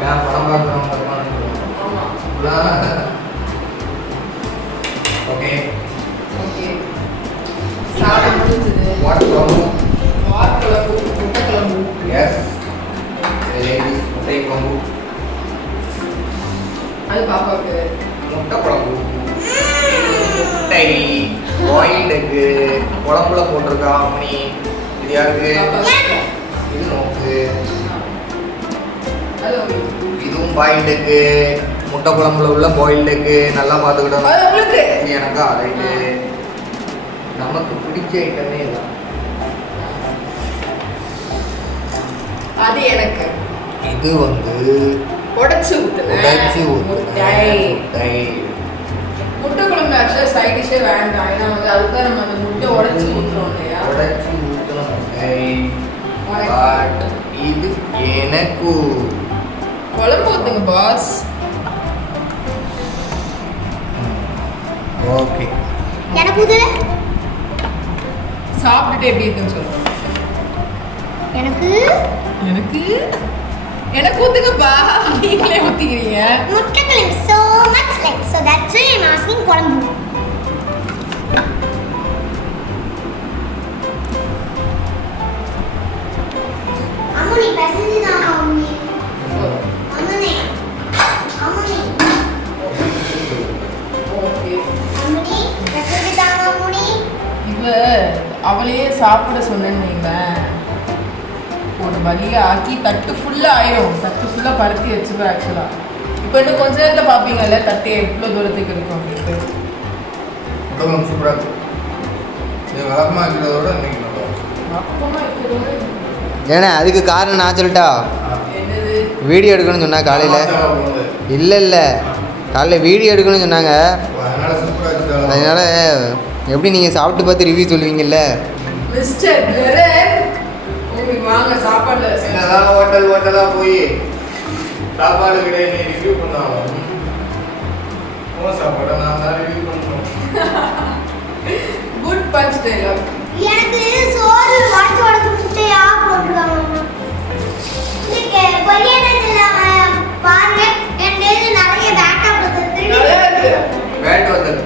நான் படம் பார்க்குறவங்க ஆமா. Okay okay. சாதம் முடிஞ்சது. வாட் குழம்பு? வாழைக்குழம்பு, முட்டை குழம்பு. எஸ், முட்டை குழம்பு. அது பாப்பாவுக்கு. முட்டை குழம்பு, முட்டை பாயில்டு எக்கு குழம்புல போட்டிருக்கா மணி. இது யாருக்கு? பாப்பாவுக்கு. இது நோக்கு. அது உங்களுக்கு. இதுவும் பாயில்டுக்கு முட்டை குழம்புல உள்ள பாயில்டுக்கு நல்லா பார்த்துக்கிட்டோம். அது உங்களுக்கு எனக்கா ரைட்டு. நமக்கு பிடிச்ச ஐட்டமே தான். அது எனக்கு இது வந்து உடைச்சு ஊத்துன உடைச்சி முட்டை. முட்டை. முட்டை குழம்பு ஆக்சுவலாக சைட் டிஷ்ஷே வேண்டாம். ஏன்னா வந்து அதுதான் நம்ம அந்த முட்டை உடைச்சு ஊற்றுறோம் இல்லையா. உடைச்சி ஊற்றின முட்டை. பட் இது எனக்கு குழம்பு ஊற்றுங்க பாஸ். ஓகே. எனக்கு இது சாப்பிட்டுட்டு எப்படி இருக்குன்னு சொல்லுங்க. எனக்கு எனக்கு எனக்கு ஊத்துங்கப்பா. நீங்களே ஊத்திக்கிறீங்க. முட்டை குழம்பு so much like so that's why I'm asking குழம்பு. அம்முனி பசங்க தான் அம்முனி. அம்முனி அம்முனி ஓகே. அம்முனி பசங்க தான் அம்முனி. இவ அவளையே சாப்பிட சொன்னேன்னு வைங்களேன், ஒரு வழியாக ஆக்கி தட்டு ஃபுல்லாக ஆயிடும். தட்டு ஃபுல்லாக பருத்தி வச்சுருவேன் ஆக்சுவலாக. இப்போ இன்னும் கொஞ்ச நேரத்தில் பார்ப்பீங்கல்ல தட்டு எவ்வளோ தூரத்துக்கு இருக்கும் அப்படின்ட்டு. முட்டை குழம்பு சூப்பராக இருக்கும். இது வழக்கமாக இருக்கிறதோட இன்னைக்கு நல்லா இருக்கும். அப்பமா இருக்கிறதோட ஏன்னா அதுக்கு காரணம் நான் சொல்லட்டா? என்னது? வீடியோ எடுக்கணும்னு சொன்னா காலையில். இல்லை காலையில் வீடியோ எடுக்கணும்னு சொன்னாங்க. அதனால சூப்பராக வச்சுட்டாலும் அதனால எப்படி நீங்கள் சாப்பிட்டு பார்த்து ரிவ்யூ சொல்லுவீங்கல்ல. மிஸ்டர் உங்களுக்கு வாங்க சாப்பாடுல என்னதான் ஹோட்டலாக போய் சாப்பாடு கிடையாது ரிவ்யூ பண்ணாலும் உன் சாப்பாடை நான் தான் ரிவ்யூ பண்ணுறோம். Good punch dialogue. எனக்கு சோறு வாட்டோட முட்டையா போட்டுருக்காங்க. இதுக்கு கொரியன்ல பாருங்க என் டேல நிறைய பேக்கப் நல்லா இருக்கு. இருக்கு. வேட் வந்தது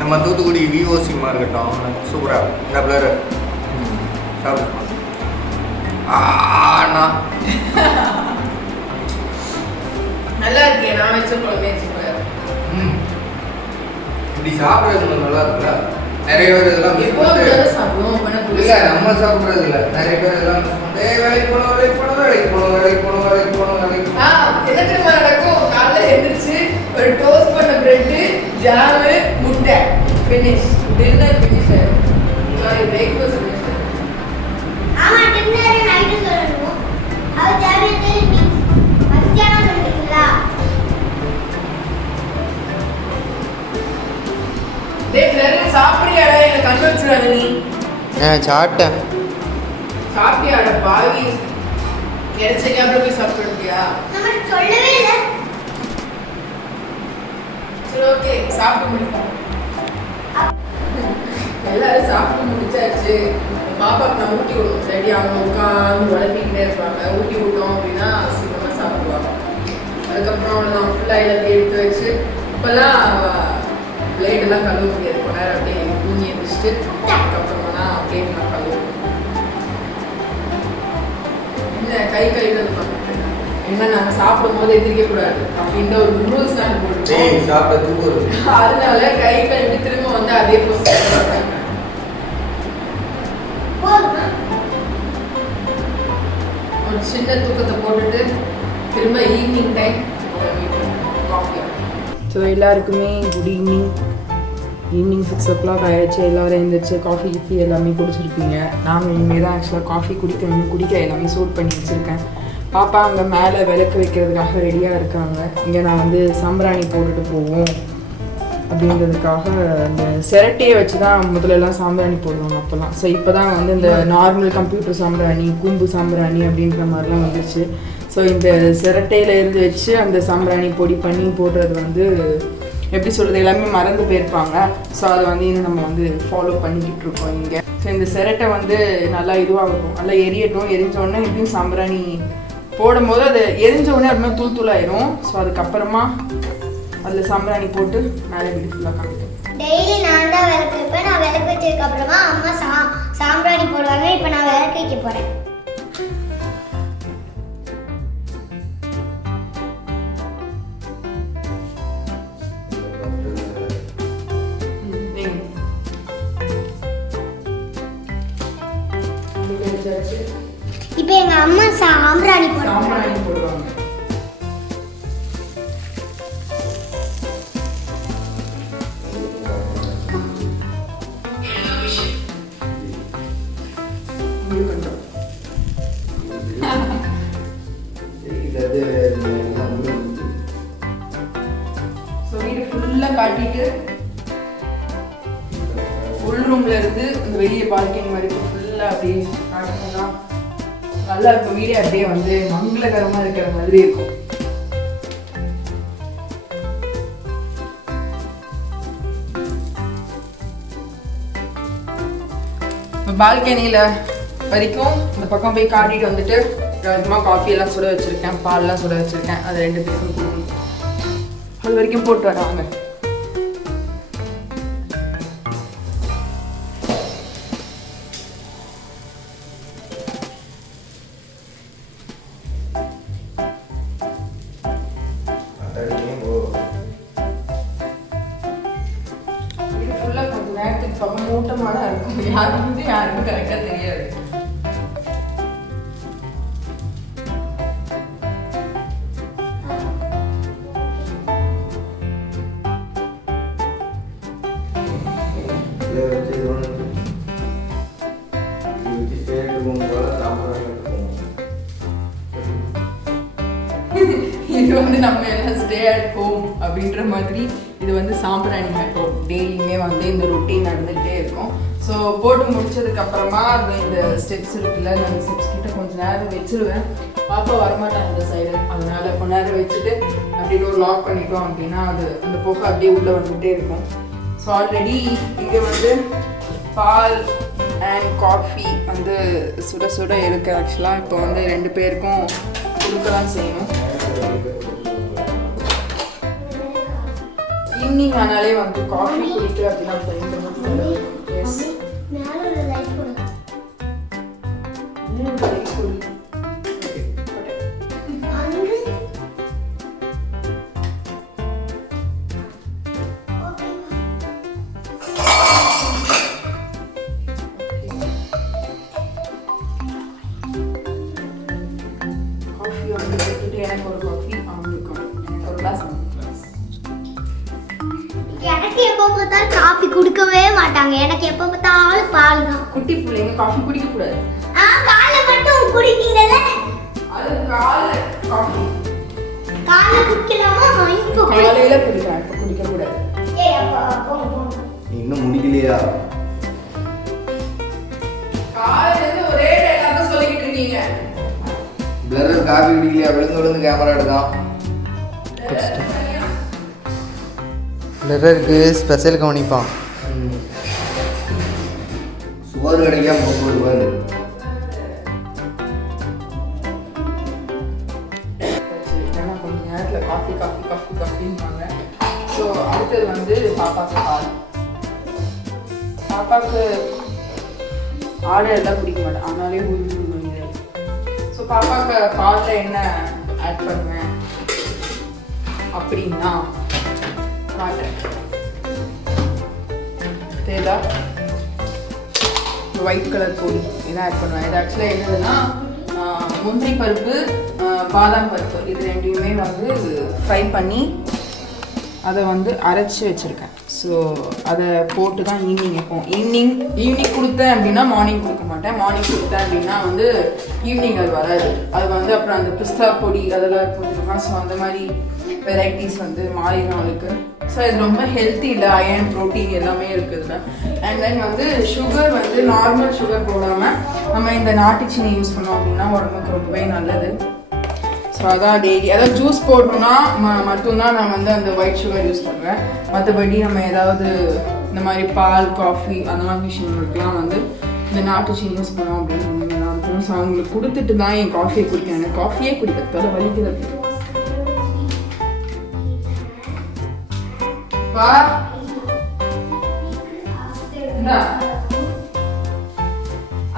நம்ம தூத்துக்குடி விஓசி மார்க்கெட்டும் சூப்பராக இந்த பிளர் சாப்பிடுமா ஆனா நல்லா இருக்கே. நான் வச்ச குழம்பே சூப்பர். இப்படி சாப்பிட்றது நல்லா இருக்குல்ல. நிறைய பேர் இதெல்லாம் மிஸ் எப்போ பண்ணிட்டு சாப்பிடுவோம் பண்ண இல்லை புதுசா நம்ம சாப்பிட்றது இல்லை. நிறைய பேர் இதெல்லாம் மிஸ் பண்ணிட்டு வேலைக்கு போகணும் வேலைக்கு போகணும் வேலைக்கு போகணும் வேலைக்கு போகணும் வேலைக்கு போகணும் வேலைக்கு போகணும். என்ன தெரியுமா நடக்கும்? காலைல எழுந்திரிச்சு ஒரு டோஸ்ட் பண்ண பிரெட்டு, ஜாமு, முட்டை, ஃபினிஷ். டின்னர் ஃபினிஷ் ஆயிடும். சாரி, பிரேக்ஃபாஸ்ட் ஃபினிஷ் ஆயிடும். ஆமா டின்னர் நைட் சொல்லணும். அவ தேவையில்லை நீ மத்தியானம் சொல்றீங்களா? நிறைய சாப்பிடுறியாடா? இல்லை கண்டு வச்சுடாத நீ. சாப்பிட்டேன். சாப்பிட்டியாடா பாவி? கிடைச்சங்க அப்புறம் போய் சாப்பிட்டுருக்கியா? நம்ம சொல்லவே இல்லை. சரி ஓகே, சாப்பிட்டு முடிப்போம். எல்லாரும் சாப்பிட்டு முடிச்சாச்சு. பாப்பாக்கு நான் ஊட்டி விடணும். ரெடி அவங்க உட்காந்து உடம்பிக்கிட்டே இருப்பாங்க. ஊட்டி விட்டோம் அப்படின்னா சீக்கிரமாக சாப்பிடுவாங்க. அதுக்கப்புறம் நான் ஃபுல்லாக எல்லாத்தையும் எடுத்து வச்சு இப்போல்லாம் பிளேட்டெல்லாம் கழுவ முடியாது. கொஞ்ச நேரம் அப்படியே தூங்கி எழுந்திரிச்சிட்டு அதுக்கப்புறமா தான் அப்படியே நான் கழுவுவேன். என்ன கை கழுவுறது பண்ணிட்டு ஏன்னா நாங்கள் சாப்பிடும் போது எதிர்க்கக்கூடாது அப்படின்ற ஒரு ரூல்ஸ் நாங்கள் போட்டுருக்கோம். ஏய் சாப்பிட்ட தூக்கம் வருது. அதனால கை கழுவி திரும்ப வந்து அதே ப்ரொசீஜர் போதுமா? ஒரு சின்ன தூக்கத்தை போட்டுட்டு திரும்ப ஈவினிங் டைம் காஃபி. ஸோ எல்லாருக்குமே குட் ஈவினிங். ஈவினிங் 6 o'clock ஆயிடுச்சு. எல்லோரும் எழுந்திரிச்சு காஃபி கிஃபி எல்லாமே குடிச்சிருப்பீங்க. நாங்கள் இனிமேல் தான் ஆக்சுவலாக காஃபி குடிக்க எல்லாமே சூட் பண்ணி வச்சுருக்கேன். பாப்பா அங்கே மேலே விளக்கு வைக்கிறதுக்காக ரெடியாக இருக்காங்க. இங்கே நான் வந்து சாம்பிராணி போட்டுட்டு போவோம் அப்படின்றதுக்காக இந்த சிரட்டையை வச்சு தான் முதல்லலாம் சாம்பிராணி போடுவாங்க அப்போல்லாம். ஸோ இப்போ தான் வந்து இந்த நார்மல் கம்ப்யூட்டர் சாம்பிராணி, கூம்பு சாம்பிராணி அப்படின்ற மாதிரிலாம் வந்துருச்சு. ஸோ இந்த சிரட்டையில் இருந்து வச்சு அந்த சாம்பிராணி பொடி பண்ணி போடுறது வந்து எப்படி சொல்கிறது, எல்லாமே மறந்து போயிருப்பாங்க. ஸோ அதை வந்து இன்னும் நம்ம வந்து ஃபாலோ பண்ணிக்கிட்டு இருக்கோம் இங்கே. ஸோ இந்த சிரட்டை வந்து நல்லா இதுவாகட்டும், நல்லா எரியட்டும். எரிஞ்சோடனே எப்படியும் சாம்பிராணி போடும்போது அது எரிஞ்சோடனே அது மாதிரி தூள் தூளாயிரும். ஸோ அதுக்கப்புறமா அதில் சாம்பிராணி போட்டு மேலே வீடு ஃபுல்லாக காமிக்கும். டெய்லி நான் தான் விளக்கு வைப்பேன். நான் விளக்கு வச்சதுக்கு அப்புறமா அம்மா சாம்பிராணி போடுவாங்க. இப்போ நான் விளக்கு வைக்க போறேன். இப்போ எங்க அம்மா சாம்பிராணி போடுவாங்க. சாம்பிராணி போடுவாங்க. எல்லாம் காட்டிட்டு உள் ரூம்ல இருந்து இந்த வெளியே பால்கனி வரைக்கும் ஃபுல்லா அப்படியே காட்டினா நல்லா இருக்கும். வீடே அப்படியே வந்து மங்களகரமா இருக்கிற மாதிரி இருக்கும். பால்கனியில் வரைக்கும் இந்த பக்கம் போய் காட்டிட்டு வந்துட்டு கொஞ்சமாக காஃபி எல்லாம் சுட வச்சுருக்கேன், பால்லாம் சுட வச்சுருக்கேன். அது 2 பேருக்கும் கொடுக்கணும். அது வரைக்கும் போட்டு வராங்க. ஃபுல்லாக கொஞ்சம் நேரத்துக்கு பக்கம் மூட்டமாக இருக்கும். யாருக்கும் கரெக்டாக தெரியாது. இது வந்து நம்ம எல்லாம் ஸ்டே அட் ஹோம் அப்படின்ற மாதிரி இது வந்து சாம்பிராணி ஹோம். டெய்லியுமே வந்து இந்த ரொட்டீன் நடந்துகிட்டே இருக்கும். ஸோ போட்டு முடிச்சதுக்கு அப்புறமா இந்த ஸ்டெப்ஸ் இருக்குல்ல, அந்த ஸ்டெப்ஸ் கிட்ட கொஞ்சம் நேரம் வச்சிருவேன். பாப்பா வரமாட்டாங்க இந்த சைடு, அதனால கொஞ்ச நேரம் வச்சுட்டு அப்படியே டோர் லாக் பண்ணிட்டோம் அப்படின்னா அது அந்த போக்கு அப்படியே உள்ளே வந்துகிட்டே இருக்கும். ஸோ ஆல்ரெடி இங்கே வந்து பால் அண்ட் காஃபி வந்து சுட சுட இருக்கு. ஆக்சுவலாக இப்போ வந்து 2 பேருக்கும் கொடுக்கலாம் செய்யணும். ஈவினிங் ஆனாலே வந்து காஃபி குடிக்க அப்படின்னா எனக்கு ஒரு காஃபி, அவங்களுக்கு எனக்கு ஒரு கிளாஸ். எனக்கு எப்போ பார்த்தாலும் காபி குடிக்கவே மாட்டாங்க. எனக்கு எப்போ பார்த்தாலும் பால் தான். குட்டி பிள்ளைங்க காஃபி குடிக்க கூடாது. காலை மட்டும் குடிப்பீங்கல்ல? அது காலை காஃபி காலை குடிக்கலாமா? இப்போ காலையில குடிக்கலாம், இப்போ குடிக்க கூடாது. ஏய் அப்பா போங்க. இன்னும் முடிக்கலையா? காலையில ஒரே டயலாக் சொல்லிக்கிட்டு இருக்கீங்க. பிளரர் காபி குடிக்கலையா? விழுந்து கேமரா எடுத்தான். பிளரருக்கு ஸ்பெஷல் கவனிப்பான். சுவர் கிடைக்காம போடுவாரு. கொஞ்சம் நேரத்தில் காஃபி காஃபி காஃபி காஃபின்பாங்க. ஸோ அடுத்தது வந்து பாப்பாவுக்கு பால். பாப்பாவுக்கு ஆடை எல்லாம் குடிக்க மாட்டேன், ஆனாலே உருண்டு பண்ணிடுறேன். ஸோ பாப்பாவுக்கு பாலில் என்ன ஆட் பண்ணுவேன் அப்படின்னா வாட்டர், தேதா ஒயிட் கலர் பொடி இதை ஆட் பண்ணுவேன். இது ஆக்சுவலாக என்னதுன்னா முந்திரி பருப்பு, பாதாம் பருப்பு இது 2யுமே வந்து ஃப்ரை பண்ணி அதை வந்து அரைச்சி வச்சுருக்கேன். ஸோ அதை போட்டு தான் ஈவினிங் வைப்போம். ஈவினிங் கொடுத்தேன் அப்படின்னா மார்னிங் கொடுக்க மாட்டேன். மார்னிங் கொடுத்தேன் அப்படின்னா வந்து ஈவினிங் அது வராது. அது வந்து அப்புறம் அந்த பிஸ்தா பொடி அதெல்லாம் போட்டுருக்கோம். ஸோ அந்த மாதிரி வெரைட்டிஸ் வந்து மாறிடும் அவளுக்கு. ஸோ இது ரொம்ப ஹெல்த்தி இல்லை, அயர்ன் ப்ரோட்டீன் எல்லாமே இருக்குதுல. அண்ட் தென் வந்து சுகர் வந்து நார்மல் சுகர் போடாமல் நம்ம இந்த நாட்டு சீனி யூஸ் பண்ணோம் அப்படின்னா உடம்புக்கு ரொம்பவே நல்லது. ஸோ அதான் டெய்லி அதாவது ஜூஸ் போடணுன்னா மட்டும்தான் நான் வந்து அந்த ஒயிட் சுகர் யூஸ் பண்ணுவேன். மற்றபடி நம்ம ஏதாவது இந்த மாதிரி பால் காஃபி அந்த மாதிரி விஷயங்களுக்குலாம் வந்து இந்த நாட்டு சீனி யூஸ் பண்ணோம் அப்படின்னு ரொம்ப நல்லா இருக்கும். ஸோ அவங்களுக்கு கொடுத்துட்டு தான் என் காஃபியை குடிக்கிறேன். எனக்கு காஃபியே குடிக்கிறதுக்காக வலிக்கிறது.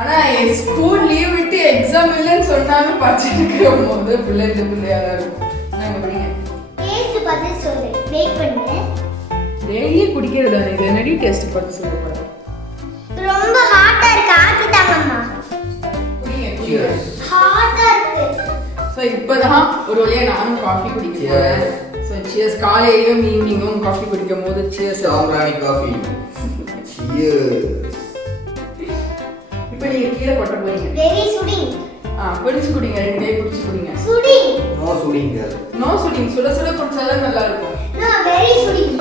ஆனா ஸ்கூல் லீவ் விட்டு எக்ஸாம் இல்லைன்னு சொன்னாலும் படிச்சுட்டு போது பிள்ளையாதான் இருக்கும். டேஸ்ட் பார்த்து சொல்லு, வெயிட் பண்ணு. டெய்லி குடிக்கிறது இது என்னடி டேஸ்ட் பார்த்து சொல்ல போறேன். ரொம்ப ஹாட்டா இருக்கு, ஆத்தி தாங்கம்மா. குடிங்க. ஹாட்டா இருக்கு. ஸோ இப்போதான் ஒரு வழியா நானும் காஃபி குடிக்க போறேன். So cheers. காலையிலும் ஈவினிங்கும் காஃபி குடிக்கும் போது சியர்ஸ். சாம்பிராணி காஃபி. சியர்ஸ். இப்போ நீங்க கீழே கொட்ட போறீங்க. வெரி சுடிங். பிடிச்சு குடிங்க, 2 கை பிடிச்சு குடிங்க. சுடிங். நோ சுடிங். நோ சுடிங். சுட சுட குடிச்சாதான் நல்லா இருக்கும். நோ வெரி சுடிங்.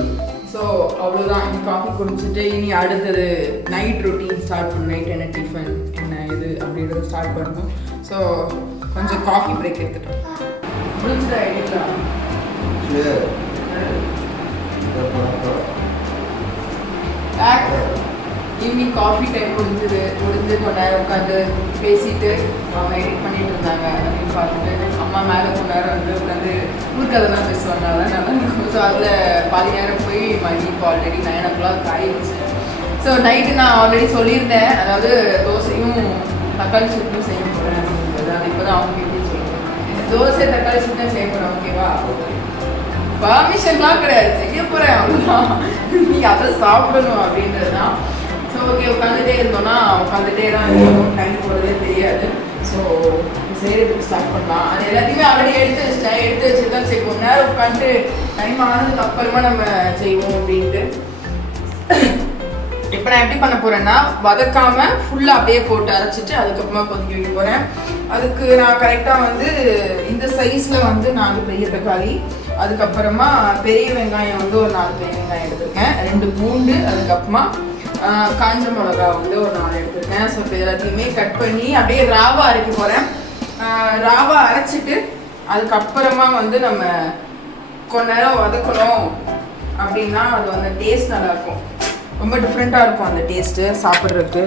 ஸோ ஸோ அவ்வளோதான். இனி காஃபி குடிச்சிட்டு இனி அடுத்தது நைட் ரொட்டீன் ஸ்டார்ட் பண்ணணும். நைட் என்ன டிஃபன் என்ன இது அப்படின்றத ஸ்டார்ட் பண்ணணும். ஸோ கொஞ்சம் காஃபி பிரேக் எடுத்துட்டோம். முடிஞ்சுட்டா எடிட்லாம் ஈவினிங் காஃபி டைம் முடிஞ்சு கொஞ்ச நேரம் உட்காந்து பேசிட்டு அவங்க எடிட் பண்ணிட்டு இருந்தாங்க அப்படின்னு பார்த்துட்டு அம்மா மேலே கொஞ்ச நேரம் வந்து உட்காந்து ஊருக்கதை தான் பேசுவாங்க. அதான் நல்லா இருக்கும். ஸோ அதில் பாதி நேரம் போய் மணி இப்போ ஆல்ரெடி 9 o'clock ஆயிடுச்சு. ஸோ நைட்டு நான் ஆல்ரெடி சொல்லியிருந்தேன், அதாவது தோசையும் தக்காளி சட்னியும் செய்ய போகிறேன் அப்படின்றது. அது இப்போ தான் அவங்க எப்படி சொல்லுவேன், தோசை தக்காளி சட்னி செய்ய போகிறேன். ஓகேவா? பர்மிஷன்லாம் கிடையாது, செய்ய போகிறேன் அவ்வளோதான். நீ அதை சாப்பிடணும் அப்படின்றது தான். ஸோ ஓகே, உட்காந்துட்டே இருந்தோம்னா உட்காந்துட்டே தான் இருக்கும், டைம் போகிறதே தெரியாது. ஸோ செய்கிறதுக்கு ஸ்டார்ட் பண்ணலாம். அது எல்லாத்தையுமே ஆல்ரெடி எடுத்து வச்சுட்டு தான் சரி கொஞ்ச நேரம் உட்காந்துட்டு டைம் ஆனதுக்கு அப்புறமா நம்ம செய்வோம் அப்படின்ட்டு. இப்போ நான் எப்படி பண்ண போகிறேன்னா, வதக்காமல் ஃபுல்லாக அப்படியே போட்டு அரைச்சிட்டு அதுக்கப்புறமா கொதிக்க வைக்க போகிறேன். அதுக்கு நான் கரெக்டாக வந்து இந்த சைஸில் வந்து 4 பெரிய தக்காளி, அதுக்கப்புறமா பெரிய வெங்காயம் வந்து ஒரு 4 பெரிய வெங்காயம் எடுத்திருக்கேன், 2 பூண்டு, அதுக்கப்புறமா காஞ்ச மிளகா வந்து ஒரு 4 எடுத்திருக்கேன். ஸோ இப்போ எல்லாத்தையுமே கட் பண்ணி அப்படியே ராவா அரைக்க போகிறேன். ராவா அரைச்சிட்டு அதுக்கப்புறமா வந்து நம்ம கொஞ்ச நேரம் வதக்கணும் அப்படின்னா அது வந்து டேஸ்ட் நல்லாயிருக்கும். ரொம்ப டிஃப்ரெண்ட்டாக இருக்கும் அந்த டேஸ்ட்டு சாப்பிட்றதுக்கு.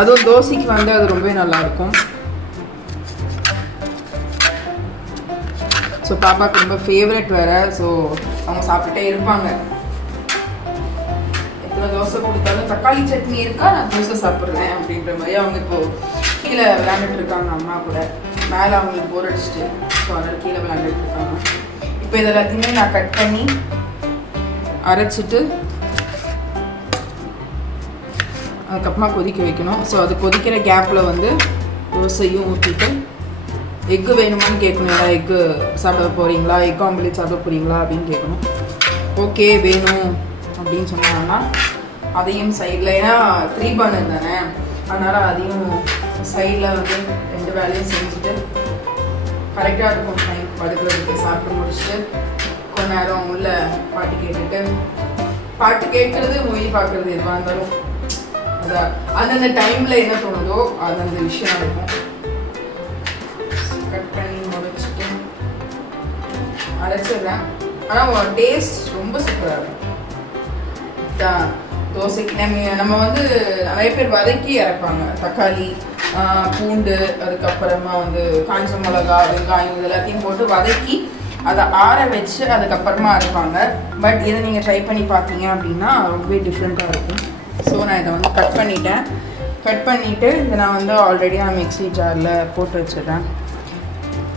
அதுவும் தோசைக்கு வந்து அது ரொம்பவே நல்லாயிருக்கும். ஸோ பாப்பாவுக்கு ரொம்ப ஃபேவரட் வேறு. ஸோ அவங்க சாப்பிட்டுட்டே இருப்பாங்க. எத்தனை தோசை கொடுத்தாலும் தக்காளி சட்னி இருக்கா, நான் தோசை சாப்பிட்றேன் அப்படின்ற மாதிரி அவங்க இப்போது கீழே விளையாண்டுட்டு இருக்காங்க அம்மா கூட. மேலே அவங்களுக்கு போர் அடிச்சுட்டு ஸோ அதனால் கீழே விளையாண்டுட்டு இருக்காங்க. இப்போ இது எல்லாத்தையுமே நான் கட் பண்ணி அரைச்சிட்டு அதுக்கப்புறமா கொதிக்க வைக்கணும். ஸோ அது கொதிக்கிற கேப்பில் வந்து தோசையும் ஊற்றிட்டு எக்கு வேணுமான்னு கேட்கணும். ஏதாவது எக்கு சாப்பிட போகிறீங்களா, எக் ஆம்லேட் சாப்பிட போகிறீங்களா அப்படின்னு கேட்கணும். ஓகே வேணும் அப்படின்னு சொன்னாங்கன்னா அதையும் சைடில், ஏன்னா 3 burner தானே, அதனால் அதையும் சைடில் வந்து 2 வேலையும் செஞ்சுட்டு கரெக்டாக இருக்கும் டைம் படுக்கிறதுக்கு. சாப்பிட்டு முடிச்சுட்டு கொஞ்ச நேரம் உள்ள பாட்டு கேட்டுட்டு, பாட்டு கேட்குறது மூவி பார்க்குறது எதுவாக இருந்தாலும் அதான் அந்தந்த டைமில் என்ன தோணுதோ அந்தந்த விஷயம் இருக்கும். கட் பண்ணி முடிச்சுட்டு அரைச்சிடுறேன். ஆனால் டேஸ்ட் ரொம்ப சூப்பராக இருக்கும். தோசைக்கு நம்ம வந்து நிறைய பேர் வதக்கி இறப்பாங்க. தக்காளி, பூண்டு, அதுக்கப்புறமா வந்து காஞ்ச மிளகா, வெங்காயம் இது எல்லாத்தையும் போட்டு வதக்கி அதை ஆற வச்சு அதுக்கப்புறமா அரைப்பாங்க. பட் இதை நீங்கள் ட்ரை பண்ணி பார்த்தீங்க அப்படின்னா ரொம்பவே டிஃப்ரெண்ட்டாக இருக்கும். ஸோ நான் இதை வந்து கட் பண்ணிவிட்டு இதை நான் வந்து ஆல்ரெடி நான் மிக்ஸி ஜாரில் போட்டு வச்சிடுறேன்.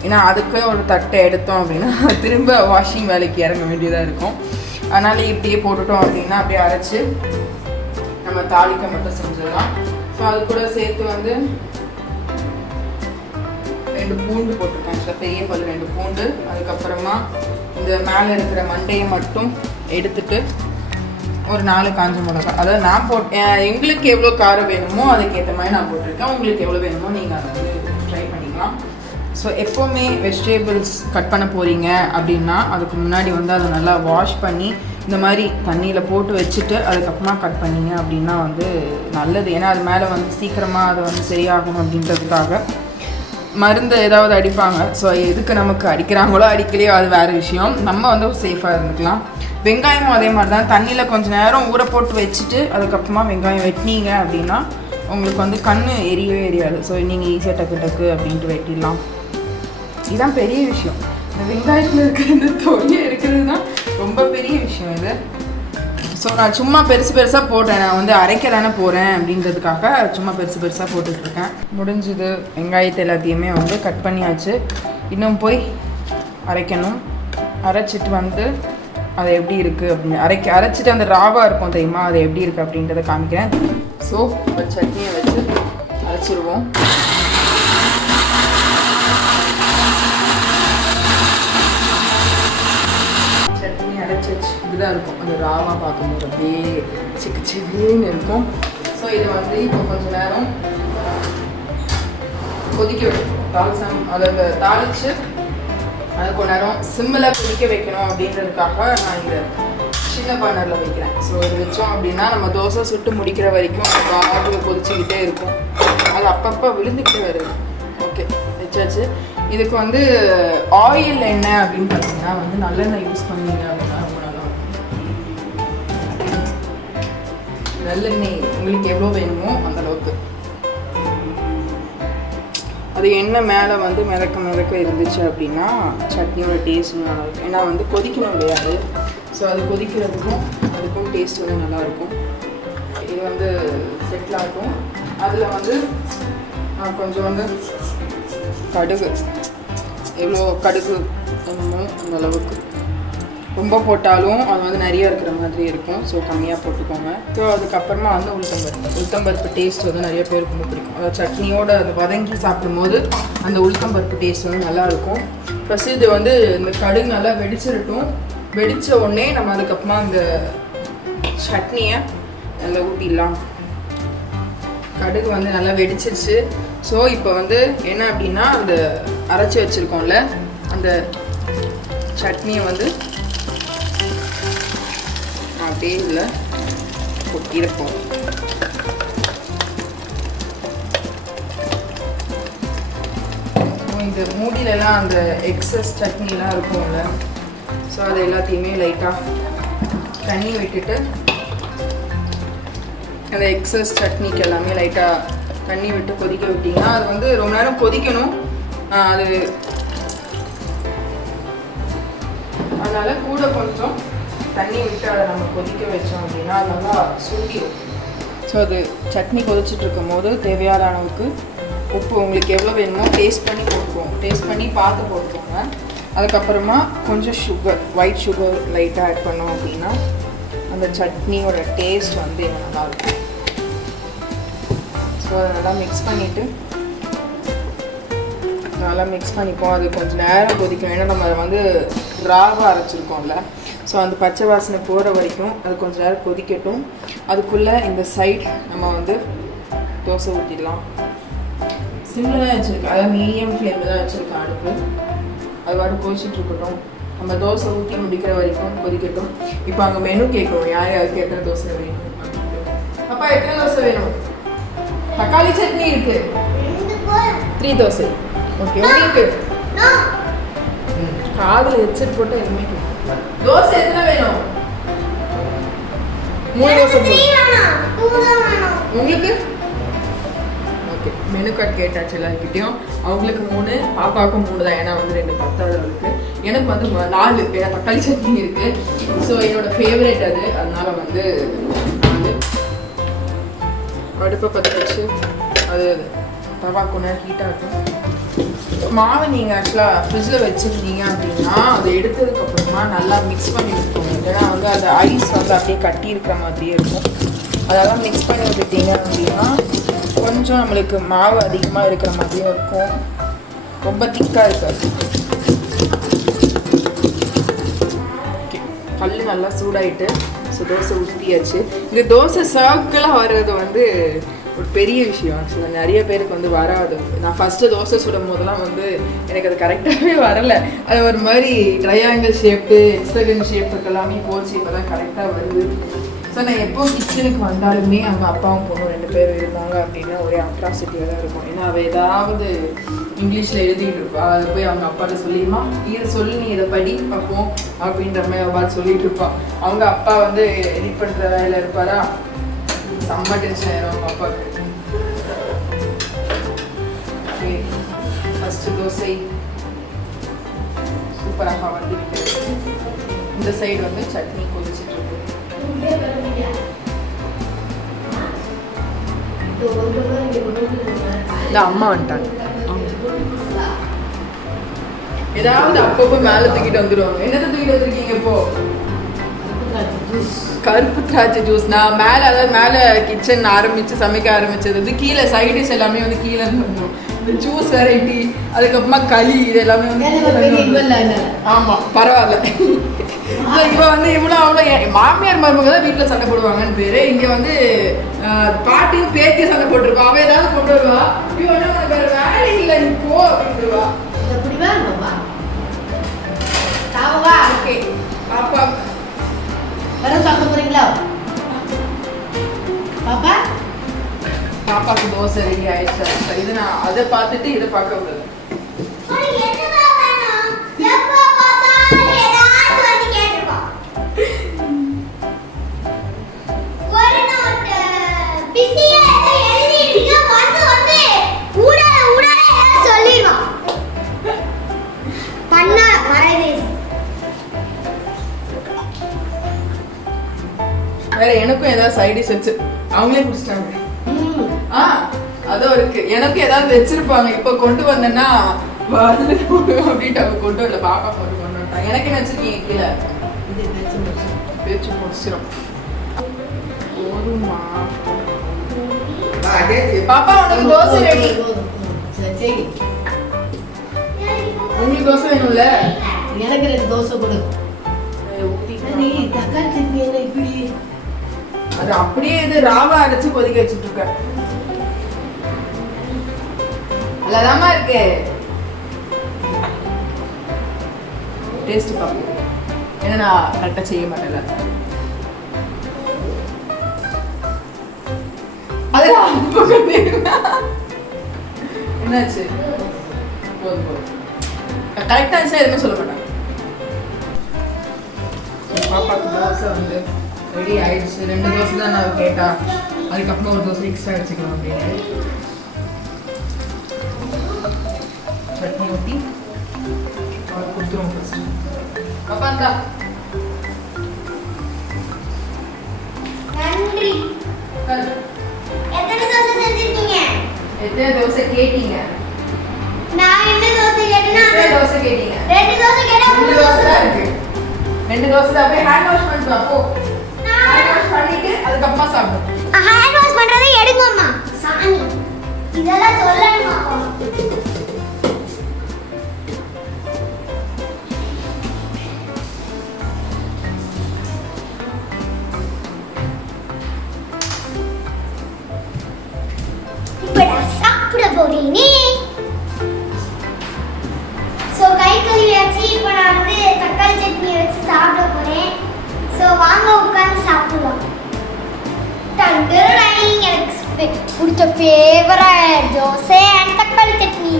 ஏன்னா அதுக்கு ஒரு தட்டை எடுத்தோம் அப்படின்னா திரும்ப வாஷிங் வேலைக்கு இறங்க வேண்டியதாக இருக்கும். அதனால் இப்படியே போட்டுட்டோம் அப்படின்னா அப்படியே அரைச்சி நம்ம தாளிக்க மட்டும் செஞ்சிடலாம். ஸோ அது கூட சேர்த்து வந்து 2 பூண்டு போட்டிருக்கேன். பெரிய பல் 2 பூண்டு, அதுக்கப்புறமா இந்த மேலே இருக்கிற மண்டையை மட்டும் எடுத்துட்டு ஒரு 4 காஞ்ச மிளகா. அதாவது நான் எங்களுக்கு எவ்வளோ காரம் வேணுமோ அதுக்கேற்ற மாதிரி நான் போட்டிருக்கேன். உங்களுக்கு எவ்வளோ வேணுமோ நீங்கள் அதை வந்து ட்ரை பண்ணிக்கலாம். ஸோ எப்போவுமே வெஜிடேபிள்ஸ் கட் பண்ண போகிறீங்க அப்படின்னா அதுக்கு முன்னாடி வந்து அதை நல்லா வாஷ் பண்ணி இந்த மாதிரி தண்ணியில் போட்டு வச்சுட்டு அதுக்கப்புறமா கட் பண்ணிங்க அப்படின்னா வந்து நல்லது. ஏன்னா அது மேலே வந்து சீக்கிரமாக அதை வந்து சரியாகணும் அப்படின்றதுக்காக மருந்து ஏதாவது அடிப்பாங்க. ஸோ எதுக்கு நமக்கு அடிக்கிறாங்களோ அடிக்கலையோ அது வேறு விஷயம். நம்ம வந்து சேஃபாக இருந்துக்கலாம். வெங்காயமும் அதே மாதிரி தான், தண்ணியில் கொஞ்சம் நேரம் ஊற போட்டு வச்சுட்டு அதுக்கப்புறமா வெங்காயம் வெட்டினீங்க அப்படின்னா உங்களுக்கு வந்து கண் எரியவே எரியாது. ஸோ நீங்கள் ஈஸியாக டக்கு அப்படின்ட்டு வெட்டிடலாம். இதுதான் பெரிய விஷயம். இந்த வெங்காயத்தில் இருக்கிற இந்த தொழில் இருக்கிறது தான் ரொம்ப பெரிய விஷயம் இது. ஸோ நான் சும்மா பெருசாக போட்டேன். நான் வந்து அரைக்க தானே போகிறேன் அப்படின்றதுக்காக சும்மா பெருசாக போட்டுட்ருக்கேன். முடிஞ்சுது. வெங்காயத்தை எல்லாத்தையுமே வந்து கட் பண்ணியாச்சு. இன்னும் போய் அரைக்கணும். அரைச்சிட்டு வந்து அது எப்படி இருக்குது அப்படின்னு அரைச்சிட்டு அந்த ராவாக இருக்கும் தெரியுமா, அது எப்படி இருக்குது அப்படின்றத காமிக்கிறேன். ஸோ இப்போ சட்னியை வச்சு அரைச்சிடுவோம். சட்னி அரைச்சி இப்படிதான் இருக்கும். அந்த ராவாக பார்க்கும்போது அப்படியே சிக்குன்னு இருக்கும். ஸோ இதை வந்து இப்போ கொஞ்சம் நேரம் கொதிக்க வைக்கணும். அதை தாளித்து அது கொஞ்ச நேரம் சிம்மில் கொதிக்க வைக்கணும் அப்படின்றதுக்காக நான் இதை சின்ன பர்னரில் வைக்கிறேன். ஸோ இது வச்சோம் அப்படின்னா நம்ம தோசை சுட்டு முடிக்கிற வரைக்கும் பாட்டில் கொதிச்சுக்கிட்டே இருக்கும். அது அப்பப்போ விழுந்துக்கிட்டே வருது. ஓகே வச்சாச்சு. இதுக்கு வந்து ஆயில் என்ன அப்படின்னு பார்த்தீங்கன்னா வந்து நல்லெண்ணெய் யூஸ் பண்ணீங்க அப்படின்னா ரொம்ப நல்லா இருக்கும். நல்லெண்ணெய் உங்களுக்கு எவ்வளோ வேணுமோ அந்த அளவுக்கு. அது எண்ணெய் மேலே வந்து மிதக்க இருந்துச்சு அப்படின்னா சட்னியோட டேஸ்ட் நல்லா இருக்கும். ஏன்னா வந்து கொதிக்கணும் இல்லையா அது. ஸோ அது கொதிக்கிறதுக்கும் அதுக்கும் டேஸ்ட் வந்து நல்லாயிருக்கும். இது வந்து செட்டில் ஆகும். அதில் வந்து கொஞ்சம் வந்து கடுகு, எவ்வளோ கடுகு வேணுமோ அந்த அளவுக்கு. ரொம்ப போட்டாலும் அது வந்து நிறைய இருக்கிற மாதிரி இருக்கும். ஸோ கம்மியாக போட்டுக்கோங்க. ஸோ அதுக்கப்புறமா வந்து உளுத்தம்பருப்பு டேஸ்ட் வந்து நிறைய பேருக்கு ரொம்ப பிடிக்கும். அதாவது சட்னியோட அது வதங்கி சாப்பிடும்போது அந்த உளுத்தம்பருப்பு டேஸ்ட் வந்து நல்லாயிருக்கும். ஃபஸ்ட்டு இது வந்து இந்த கடுகு நல்லா வெடிச்சிடட்டும். வெடித்த உடனே நம்ம அதுக்கப்புறமா இந்த சட்னியை நல்லா ஊற்றிடலாம். கடுகு வந்து நல்லா வெடிச்சிருச்சு. ஸோ இப்போ வந்து என்ன அப்படின்னா அந்த அரைச்சி வச்சுருக்கோம்ல அந்த சட்னியை வந்து அப்படியே இதில் கொட்டியிருப்போம். இந்த மூடியிலலாம் அந்த எக்ஸஸ் சட்னிலாம் இருக்கும்ல, ஸோ அது எல்லாத்தையுமே லைட்டாக தண்ணி விட்டுட்டு அந்த எக்ஸஸ் சட்னிக்கு எல்லாமே லைட்டாக தண்ணி விட்டு கொதிக்க விட்டிங்கன்னா அது வந்து ரொம்ப நேரம் கொதிக்கணும். அது அதனால் கூட கொஞ்சம் தண்ணி விட்டு அதை நம்ம கொதிக்க வச்சோம் அப்படின்னா அது நல்லா சுண்டிடும். ஸோ அது சட்னி கொதிச்சுட்டு இருக்கும் போது தேவையான அளவுக்கு உப்பு உங்களுக்கு எவ்வளோ வேணுமோ டேஸ்ட் பண்ணி போட்டுக்கோங்க. டேஸ்ட் பண்ணி பார்த்து போட்டுக்கோங்க. அதுக்கப்புறமா கொஞ்சம் சுகர், ஒயிட் சுகர் லைட்டாக ஆட் பண்ணோம் அப்படின்னா அந்த சட்னியோட டேஸ்ட் வந்து எனக்கு நல்லாயிருக்கும். ஸோ அதை நல்லா மிக்ஸ் பண்ணிப்போம். அது கொஞ்சம் நேரம் கொதிக்கும். ஏன்னா நம்ம அதை வந்து ராவாக அரைச்சிருக்கோம்ல. ஸோ அந்த பச்சை வாசனை போகிற வரைக்கும் அது கொஞ்சம் நேரம் கொதிக்கட்டும். அதுக்குள்ளே இந்த சைட் நம்ம வந்து தோசை ஊற்றிடலாம். சிம்மில் தான் வச்சுருக்கேன், அதாவது மீடியம் ஃப்ளேமில் தான் வச்சுருக்கேன் அடுப்பு. அது பாட்டு கொதிச்சுட்டு இருக்கட்டும். நம்ம தோசை ஊற்றி முடிக்கிற வரைக்கும் கொதிக்கட்டும். இப்போ அங்கே மெனு கேட்கணும், யார் யாருக்கு எத்தனை தோசை வேணும். அப்பா எத்தனை தோசை வேணும்? தக்காளி சட்னி இருக்கு, 3 தோசை. ஓகே உங்களுக்கு காதில் ஹெட்செட் போட்டால் எதுவுமே கேட்கும். தோசை எத்தனை வேணும்? 3 தோசை உங்களுக்கு. ஓகே மெனு கார்டு கேட்டாச்சு எல்லாருக்கிட்டையும். அவங்களுக்கு 3, பாப்பாவுக்கும் 3 தான். ஏன்னா வந்து 2 10வது இருக்குது. எனக்கு வந்து 4, ஏன்னா தக்காளி சட்னி இருக்குது. ஸோ என்னோட ஃபேவரேட் அது. அதனால வந்து அடுப்பை பற்ற வச்சு அது தவா கொஞ்ச நேரம் ஹீட்டாக இருக்கும். மாவை நீங்கள் ஆக்சுவலாக ஃப்ரிட்ஜில் வச்சுருந்தீங்க அப்படின்னா அதை எடுத்ததுக்கப்புறமா நல்லா மிக்ஸ் பண்ணி விட்டுருங்க. ஏன்னா வந்து அந்த ஐஸ் வந்து அப்படியே கட்டி இருக்கிற மாதிரியே இருக்கும். அதெல்லாம் மிக்ஸ் பண்ணி விட்டுட்டீங்க அப்படின்னா கொஞ்சம் நம்மளுக்கு மாவு அதிகமாக இருக்கிற மாதிரியும் இருக்கும், ரொம்ப திக்காக இருக்காது. ஓகே கல் நல்லா சூடாயிட்டு ஸோ தோசை ஊற்றியாச்சு. இந்த தோசை சர்க்கிளாக வர்றது வந்து ஒரு பெரிய விஷயம். ஆக்சுவலாக நிறைய பேருக்கு வந்து வராது. நான் ஃபஸ்ட்டு தோசை சுடும் போதெல்லாம் வந்து எனக்கு அது கரெக்டாகவே வரலை. அது ஒரு மாதிரி ட்ரையாங்கிள் ஷேப்பு, ஹெக்ஸகன் ஷேப்புக்கு எல்லாமே போச்சு. இப்போ தான் கரெக்டாக வருது. ஸோ நான் எப்போ கிச்சனுக்கு வந்தாலுமே அவங்க அப்பாவும் பொண்ணும் 2 பேர் இருந்தாங்க அப்படின்னா ஒரே அட்ராசிட்டியாக தான் இருக்கும். ஏன்னா அவள் ஏதாவது இங்கிலீஷில் எழுதிட்டு இருப்பா. அதை போய் அவங்க அப்பாட்ட சொல்லிடுமா, இதை சொல்லி நீ இதை படி பார்ப்போம் அப்படின்ற மாதிரி அவள் பார்த்து சொல்லிட்டு இருப்பாள். அவங்க அப்பா வந்து எடிட் பண்ணுற வேலையில் இருப்பாரா, செம்ம டென்ஷன் ஆயிரும் அவங்க அப்பாவுக்கு. ஓகே ஃபஸ்ட்டு தோசை சூப்பராக வந்துட்டு இந்த சைடு வந்து சட்னி கொதிச்சுட்டு இருக்கு. இந்த அம்மா வந்துட்டாங்க. ஏதாவது அப்பப்போ மேலே தூக்கிட்டு வந்துடுவாங்க. என்னத்தை தூக்கிட்டு வந்துருக்கீங்க இப்போ? கருப்பு திராட்சை ஜூஸ். நான் மேலே, அதாவது மேலே கிச்சன் ஆரம்பித்து சமைக்க ஆரம்பித்தது வந்து கீழே சைடிஷ் எல்லாமே வந்து கீழே இருந்து வந்துடும். இந்த ஜூஸ் வெரைட்டி, அதுக்கப்புறமா களி, இது எல்லாமே வந்து ஆமாம் பரவாயில்ல. இப்போ வந்து இவ்வளோ அவ்வளோ மாமியார் மருமக தான் வீட்டில் சண்டை போடுவாங்கன்னு பேர். இங்கே வந்து பாட்டியும் பேத்தியும் சண்டை போட்டிருப்பா. அவள் ஏதாவது கொண்டு வருவா, இப்போ வந்து உனக்கு வேறு வேலை இல்லை நீ போ அப்படின்ட்டுருவா. ஓகே பாப்பா பாப்பாக்கு தோசை ரெடி ஆயிடுச்சு. இது நான் அதை பார்த்துட்டு இதை பார்க்க கூடாது. உனக்கு என்னதான் வேணும்? எப்ப பார்த்தாலும் ஏதாவது வந்து கேட்டுப்பா. ஒரு நோட் பிஸியா ஏதோ எழுதிட்டு வந்து ஊடால ஏதோ சொல்லிடுவான். பண்ண மறைவே. வேற எனக்கும் ஏதாவது சைட் டிஷ் வச்சு அவங்களே குடிச்சிட்டாங்க. அதுவும் இருக்கு. எனக்கும் ஏதாவது வச்சிருப்பாங்க. இப்போ கொண்டு வந்தேன்னா அப்படின்ட்டு அவங்க கொண்டு வரல. பாப்பா கொண்டு வந்துட்டாங்க. எனக்கு என்ன வச்சிருக்கீங்க கீழே? பேச்சு முடிச்சிடும். போதுமா பாப்பா? உனக்கு தோசை ரெடி. உங்களுக்கு தோசை வேணும்ல? எனக்கு 2 தோசை கொடு. நீ தக்காளி சட்னி என்ன இப்படி? அது அப்படியே இது ராவா அரைச்சு கொதிக்க வச்சுட்டு இருக்க. நல்லாதாம்மா இருக்கு. டேஸ்ட் பார்ப்போம். ஏன்னா நான் கரெக்டாக செய்ய மாட்டேன்ல. அது என்னாச்சு? போதும் போதும். கரெக்டாக இருந்துச்சா எதுவுமே சொல்ல மாட்டேன். பாப்பாக்கு தோசை வந்து ரெடி ஆயிடுச்சு. 2 தோசை தான் நான் கேட்டா. அதுக்கப்புறம் ஒரு தோசை எக்ஸ்ட்ரா வச்சுக்கலாம் அப்படின்னு சட்னி ஊற்றி அவளுக்கு கொடுத்துருவோம் ஃபர்ஸ்ட். பாப்பா இந்தா. நன்றி. எத்தனை தோசை செஞ்சிருக்கீங்க? எத்தனை தோசை கேட்டீங்க? நான் என்ன தோசை கேட்டேன்னா எத்தனை தோசை கேட்டீங்க? 2 தோசை கேட்டா 2 தோசை தான் இருக்கு. 2 தோசை தான். போய் ஹேண்ட் வாஷ் பண்ணிட்டு வா போ. ஹேண்ட் வாஷ் பண்ணிட்டு அதுக்கப்புறமா சாப்பிடு. ஹேண்ட் வாஷ் பண்றதை எடுங்கம்மா. சாமி இதெல்லாம் சொல்லணுமா? இப்ப நான் சாப்பிட போறேனே. சோ கை கழுவியாச்சு. இப்போ நான் வந்து தக்காளி சட்னி வச்சு சாப்பிட போறேன். சோ வாங்க உட்கார்ந்து சாப்பிடலாம். தண்டரைங் எனக்கு பிடிச்ச ஃபேவரட் தோசை அண்ட் தக்காளி சட்னி.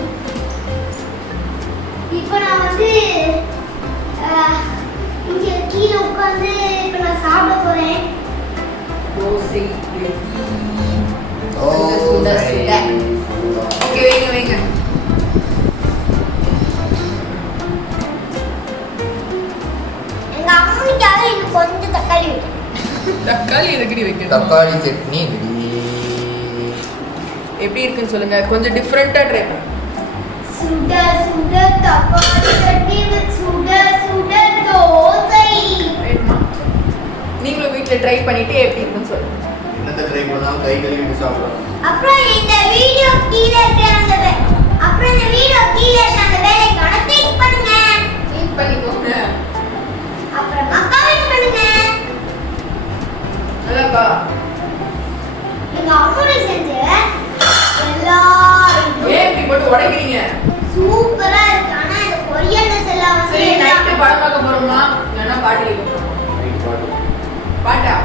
இப்போ நான் வந்து இங்க கீழே உட்கார்ந்து இப்போ நான் சாப்பிட போறேன். தோசை ரெடி. ஓ சுட சுட. ஓகே வைங்க வைங்க. எங்க அம்மாவுக்காக இன்னும் கொஞ்சம் தக்காளி வைக்கணும். தக்காளி எதுக்கடி வைக்கணும்? தக்காளி சட்னி ரெடி. எப்படி இருக்குன்னு சொல்லுங்க. கொஞ்சம் டிஃப்ரெண்டா ட்ரை பண்ணுங்க. சுட சுட தக்காளி சட்னி with சுட சுட தோசை. வேணுமா? நீங்களும் வீட்ல ட்ரை பண்ணிட்டு எப்படி இருக்குன்னு சொல்லுங்க. என்னத்தை ட்ரை பண்ணாலும் கை கழுவிட்டு சாப்பிடணும். அப்புறம் இந்த வீடியோ கீழே இருக்கிற அந்த வேலைக்கான கிளிக் பண்ணுங்க. கிளிக் பண்ணிக்கோங்க. அப்புறமா கமெண்ட் பண்ணுங்க. நல்லாப்பா. எங்க அம்மா செஞ்ச எல்லா ஏன் இப்படி போட்டு உடைக்கிறீங்க? சூப்பரா இருக்கு. ஆனா இந்த கொரியன்ஸ் எல்லாம் வந்து சரி நைட்டு படம் பார்க்க போறோமா? இல்லைன்னா பாட்டு கேட்க போறோமா? நைட் பாட்டு. பாட்டா?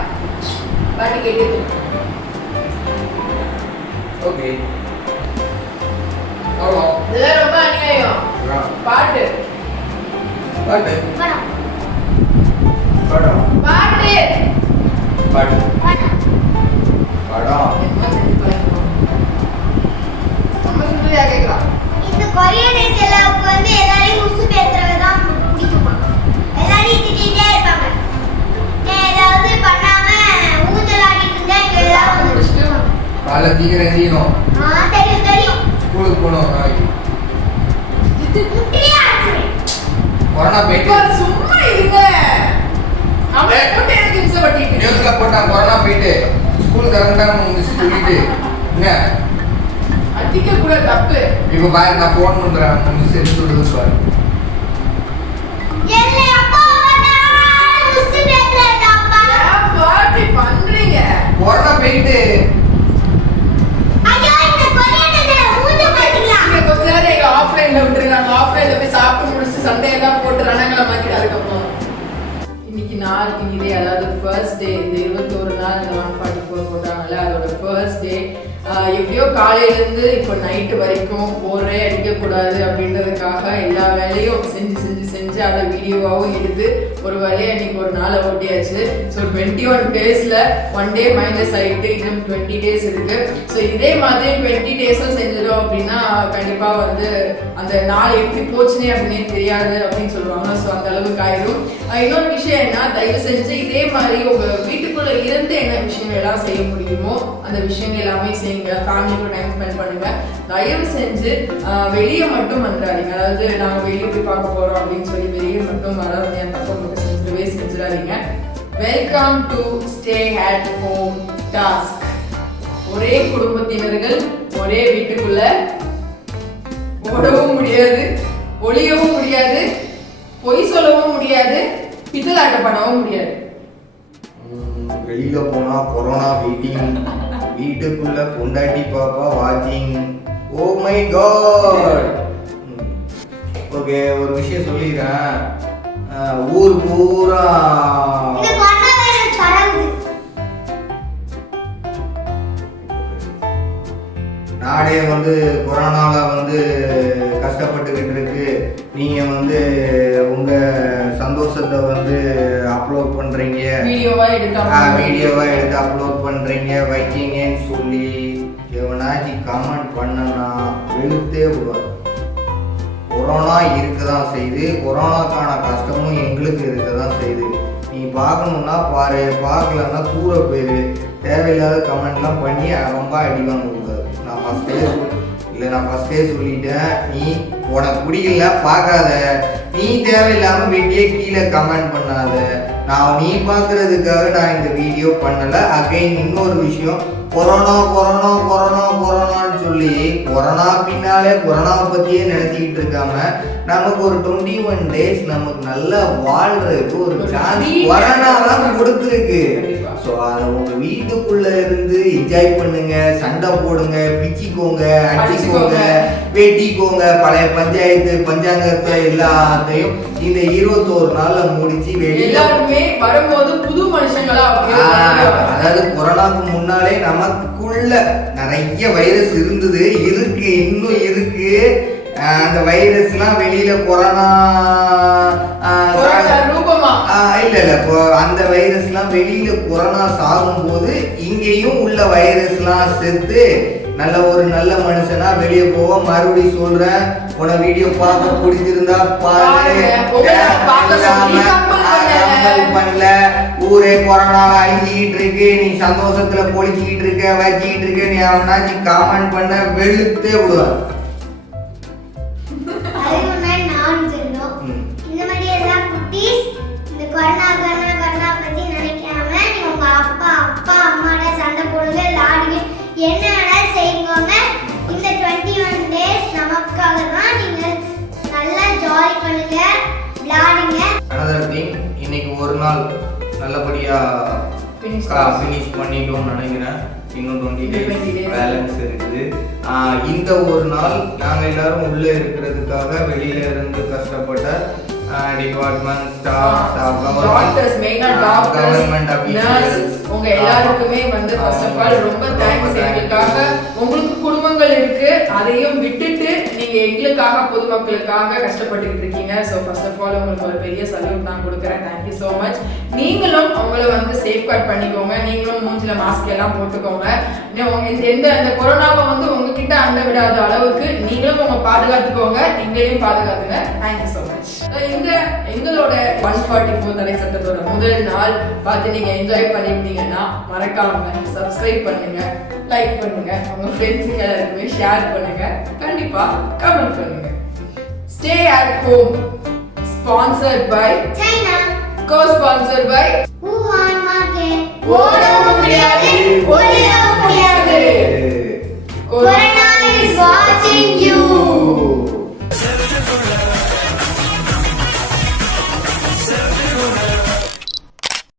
பாட்டு கேட்டே தூங்க. ஓகே. அவ்வளோ. இதெல்லாம் ரொம்ப அநியாயம். பாட்டு பாட்டு. படம் படம். பாட்டு பாட்டு. படம் படம். என்ன செஞ்சு பாருங்க. நம்ம சொல்லியா கேட்கலாம். இந்த கொரியன்ஸ் எல்லாம் வந்து எல்லாரையும் உசு பேசுறவங்க தான் பிடிக்குமா. எல்லாரையும் திட்டிகிட்டே இருப்பாங்க. ஏதாவது பண்ணாம ஊஞ்சல் ஆடிட்டு இருந்தா இங்க ஏதாவது முடிச்சுட்டு காலை சீக்கிரம் எந்திக்கணும். தெரியும் தெரியும். ஸ்கூலுக்கு போகணும் நாளைக்கு. முட்டிலே அடிச்சிருவேன். கொரோனா போயிட்டு இப்ப சும்மா இருங்க. அவன் போட்டு எதுக்கு இம்சப்பட்டிட்டு? நியூஸ்ல போட்டான் கொரோனா போயிட்டு ஸ்கூல் திறந்துட்டாங்க மிஸ் சொல்லிட்டு என்ன அடிக்க கூட தப்பு. இப்போ பாரு நான் ஃபோன் பண்றேன் மிஸ் என்ன சொல்றது பாரு. எல்லை அப்பா வந்தா உசு பேசுறதாப்பா. ஏன் பாட்டு பண்றீங்க? கொரோனா போயிட்டு ஐயோ இந்த கொரியன்ஸ் ஊஞ்ச பாத்தீங்களா? நீங்க கொஞ்ச நேரம் எங்க ஆஃப்லைன்ல விட்டுருக்காங்க. ஆஃப்லைன்ல போய் சாப்பிட்டு முடிச்சு சண்டையெல்லாம் போட்டு ரணங்களை மாத்திட்டு அதுக்கப்புறம் இன்னைக்கு நாளுக்கு இதே, அதாவது ஃபர்ஸ்ட் டே, இந்த 21 நாள் இந்த 144 போட்டாங்கல்ல, அதோட ஃபர்ஸ்ட் டே. எப்படியோ காலையிலேருந்து இப்போ நைட்டு வரைக்கும் போரே அடிக்கக்கூடாது அப்படின்றதுக்காக எல்லா வேலையும் செஞ்சு அதை வீடியோவாகவும் எடுத்து ஒரு வேலையை இன்னைக்கு ஒரு நாளை ஓட்டியாச்சு. ஸோ 21 டேஸில் 1 டே மைனஸ் ஆகிட்டு இன்னும் 20 டேஸ் இருக்கு. ஸோ இதே மாதிரி 20 டேஸும் செஞ்சிடும் அப்படின்னா கண்டிப்பாக வந்து அந்த நாள் எப்படி போச்சுனே அப்படின்னே தெரியாது அப்படின்னு சொல்லுவாங்க. ஸோ அந்த அளவுக்கு ஆயிடும். இன்னொரு விஷயம் என்ன, தயவு செஞ்சு இதே மாதிரி உங்கள் வீட்டுக்குள்ளே இருந்து என்ன விஷயங்கள் எல்லாம் செய்ய முடியுமோ அந்த விஷயங்கள் எல்லாமே செய்யுங்க. ஃபேமிலியோட டைம் ஸ்பெண்ட் பண்ணுங்க. தயவு செஞ்சு வெளியே மட்டும் வந்துடாதீங்க. அதாவது நாங்கள் வெளியே போய் பார்க்க போகிறோம் அப்படின்னு சொல்லி வெளியே மட்டும் வராது என் பக்கம் செஞ்சிடாதீங்க. Welcome to stay at home task. ஒரே குடும்பத்தினர்கள் ஒரே வீட்டுக்குள்ள ஓடவும் முடியாது, ஒளியவும் முடியாது, பொய் சொல்லவும் முடியாது, பித்தலாட்டம் பண்ணவும் முடியாது. வெளியில போனா கொரோனா வெயிட்டிங், வீட்டுக்குள்ள பொண்டாட்டி பாப்பா வாட்சிங். Oh my God. ஓகே, ஒரு விஷயம் சொல்லிடுறேன். ஊர் பூரா இந்த கொரோனா வைரஸ் பரவுது. நாடே வந்து கொரோனால வந்து கஷ்டப்பட்டுக்கிட்டு இருக்கு. நீங்க வந்து உங்க சந்தோஷத்தை வந்து அப்லோட் பண்றீங்க, வீடியோவா எடுத்து அப்லோட் பண்றீங்க, வைக்கீங்கன்னு சொல்லி எவனாச்சும் கமெண்ட் பண்ணனா வெளுத்தே விடுவார். கொரோனா இருக்கதான் செய்யுது, கொரோனாக்கான கஷ்டமும் எங்களுக்கு இருக்கதான் செய்யுது. நீ பார்க்கணுன்னா பாரு, பார்க்கலன்னா தூர போயிரு. தேவையில்லாத கமெண்ட்லாம் பண்ணி ரொம்ப அடி வாங்க கூடாது. நான் ஃபஸ்ட்டே சொல்லிட்டேன், நீ உனக்கு பிடிக்கல பார்க்காத. நீ தேவையில்லாம வீட்டையே கீழே கமெண்ட் பண்ணாத. நீ பார்க்கறதுக்காக நான் இந்த வீடியோ பண்ணல. அகைன் இன்னொரு விஷயம், கொரோனான்னு சொல்லி கொரோனா பின்னாலே கொரோனாவை பத்தியே நினைச்சிக்கிட்டு இருக்காம நமக்கு ஒரு 21 டேஸ் நமக்கு நல்லா வாழ்றதுக்கு ஒரு சான்ஸ் கொரோனா தான் கொடுத்துருக்கு. ஸோ அதை உங்க வீட்டுக்குள்ள இருந்து என்ஜாய் பண்ணுங்க, சண்டை போடுங்க, பிச்சிக்கோங்க, அடிச்சுக்கோங்க, வெட்டிக்கோங்க. பழைய பஞ்சாங்கத்தை எல்லாத்தையும் இந்த 21 நாள்ல முடிச்சு எல்லாருமே வரும்போது புது மனுஷங்களா. அதாவது கொரோனாக்கு முன்னாலே நமக்குள்ள நிறைய வைரஸ் இருந்தது, இருக்கு, இன்னும் இருக்கு. அந்த வைரஸ்லாம் வெளியில கொரோனா இல்ல இப்போ அந்த வைரஸ்லாம் வெளியில கொரோனா சாகும் போது இங்கேயும் உள்ள வைரஸ்லாம் செத்து நல்ல மனுஷனா வெளியே போவோம். மறுபடியும் சொல்றேன், உன வீடியோ பார்க்க பிடிச்சிருந்தா பாரு. பண்ணல, ஊரே கொரோனா அழிஞ்சிக்கிட்டு இருக்கு, நீ சந்தோஷத்துல பொழிச்சிக்கிட்டு இருக்க, வச்சுக்கிட்டு இருக்க, நீ அவனாச்சும் காமெண்ட் பண்ண வெளுத்தே விடுவான். இந்த மாதிரி எல்லாம் குட்டீஸ் இந்த கொரோனா பத்தி நினைக்காம நீங்க உங்க அப்பா அம்மாவோட சண்டை போடுங்க, விளையாடுங்க, என்ன வேணாலும் செய்யுங்க. இந்த 21 டேஸ் நமக்காக தான். நீங்க நல்லா ஜாலி பண்ணுங்க, விளையாடுங்க. another thing, இன்னைக்கு ஒரு நாள் நல்லபடியா ஃபினிஷ் பண்ணிட்டோம்னு நினைக்கிறேன். இன்னும் 20 டேஸ் பேலன்ஸ் இருக்குது. இந்த ஒரு நாள் நாங்கள் எல்லாரும் உள்ளே இருக்கிறதுக்காக வெளியில இருந்து கஷ்டப்பட்ட டிபார்ட்மெண்ட் ஸ்டாஃப், கவர்மெண்ட் ஆபீசர்ஸ், உங்க எல்லாருக்குமே வந்து ஃபர்ஸ்ட் ஆஃப் ஆல் ரொம்ப தேங்க்ஸ். எங்களுக்காக உங்களுக்கு குடும்பங்கள் இருக்கு, அதையும் விட்டுட்டு நீங்க எங்களுக்காக பொதுமக்களுக்காக கஷ்டப்பட்டுக்கிட்டு இருக்கீங்க. ஸோ ஃபர்ஸ்ட் ஆஃப் ஆல் உங்களுக்கு ஒரு பெரிய சல்யூட் நான் கொடுக்குறேன். Thank you so much. நீங்களும் உங்களை வந்து சேஃப் கார்ட் பண்ணிக்கோங்க. நீங்களும் மூஞ்சில மாஸ்க் எல்லாம் போட்டுக்கோங்க. அந்த கொரோனாவை வந்து உங்ககிட்ட அண்ட விடாத அளவுக்கு நீங்களும் உங்க பாதுகாத்துக்கோங்க, எங்களையும் பாதுகாத்துங்க. Thank you so much. எங்களோட 144 தடை சட்டத்தோட முதல் நாள் பார்த்து நீங்க என்ஜாய் பண்ணிருந்தீங்கன்னா மறக்காம சப்ஸ்கிரைப் பண்ணுங்க, லைக் பண்ணுங்க, உங்க ஃப்ரெண்ட்ஸுக்கு எல்லாருக்குமே ஷேர் பண்ணுங்க, கண்டிப்பா கமெண்ட் பண்ணுங்க. Stay at home sponsored by China, go sponsored by Wuhan market.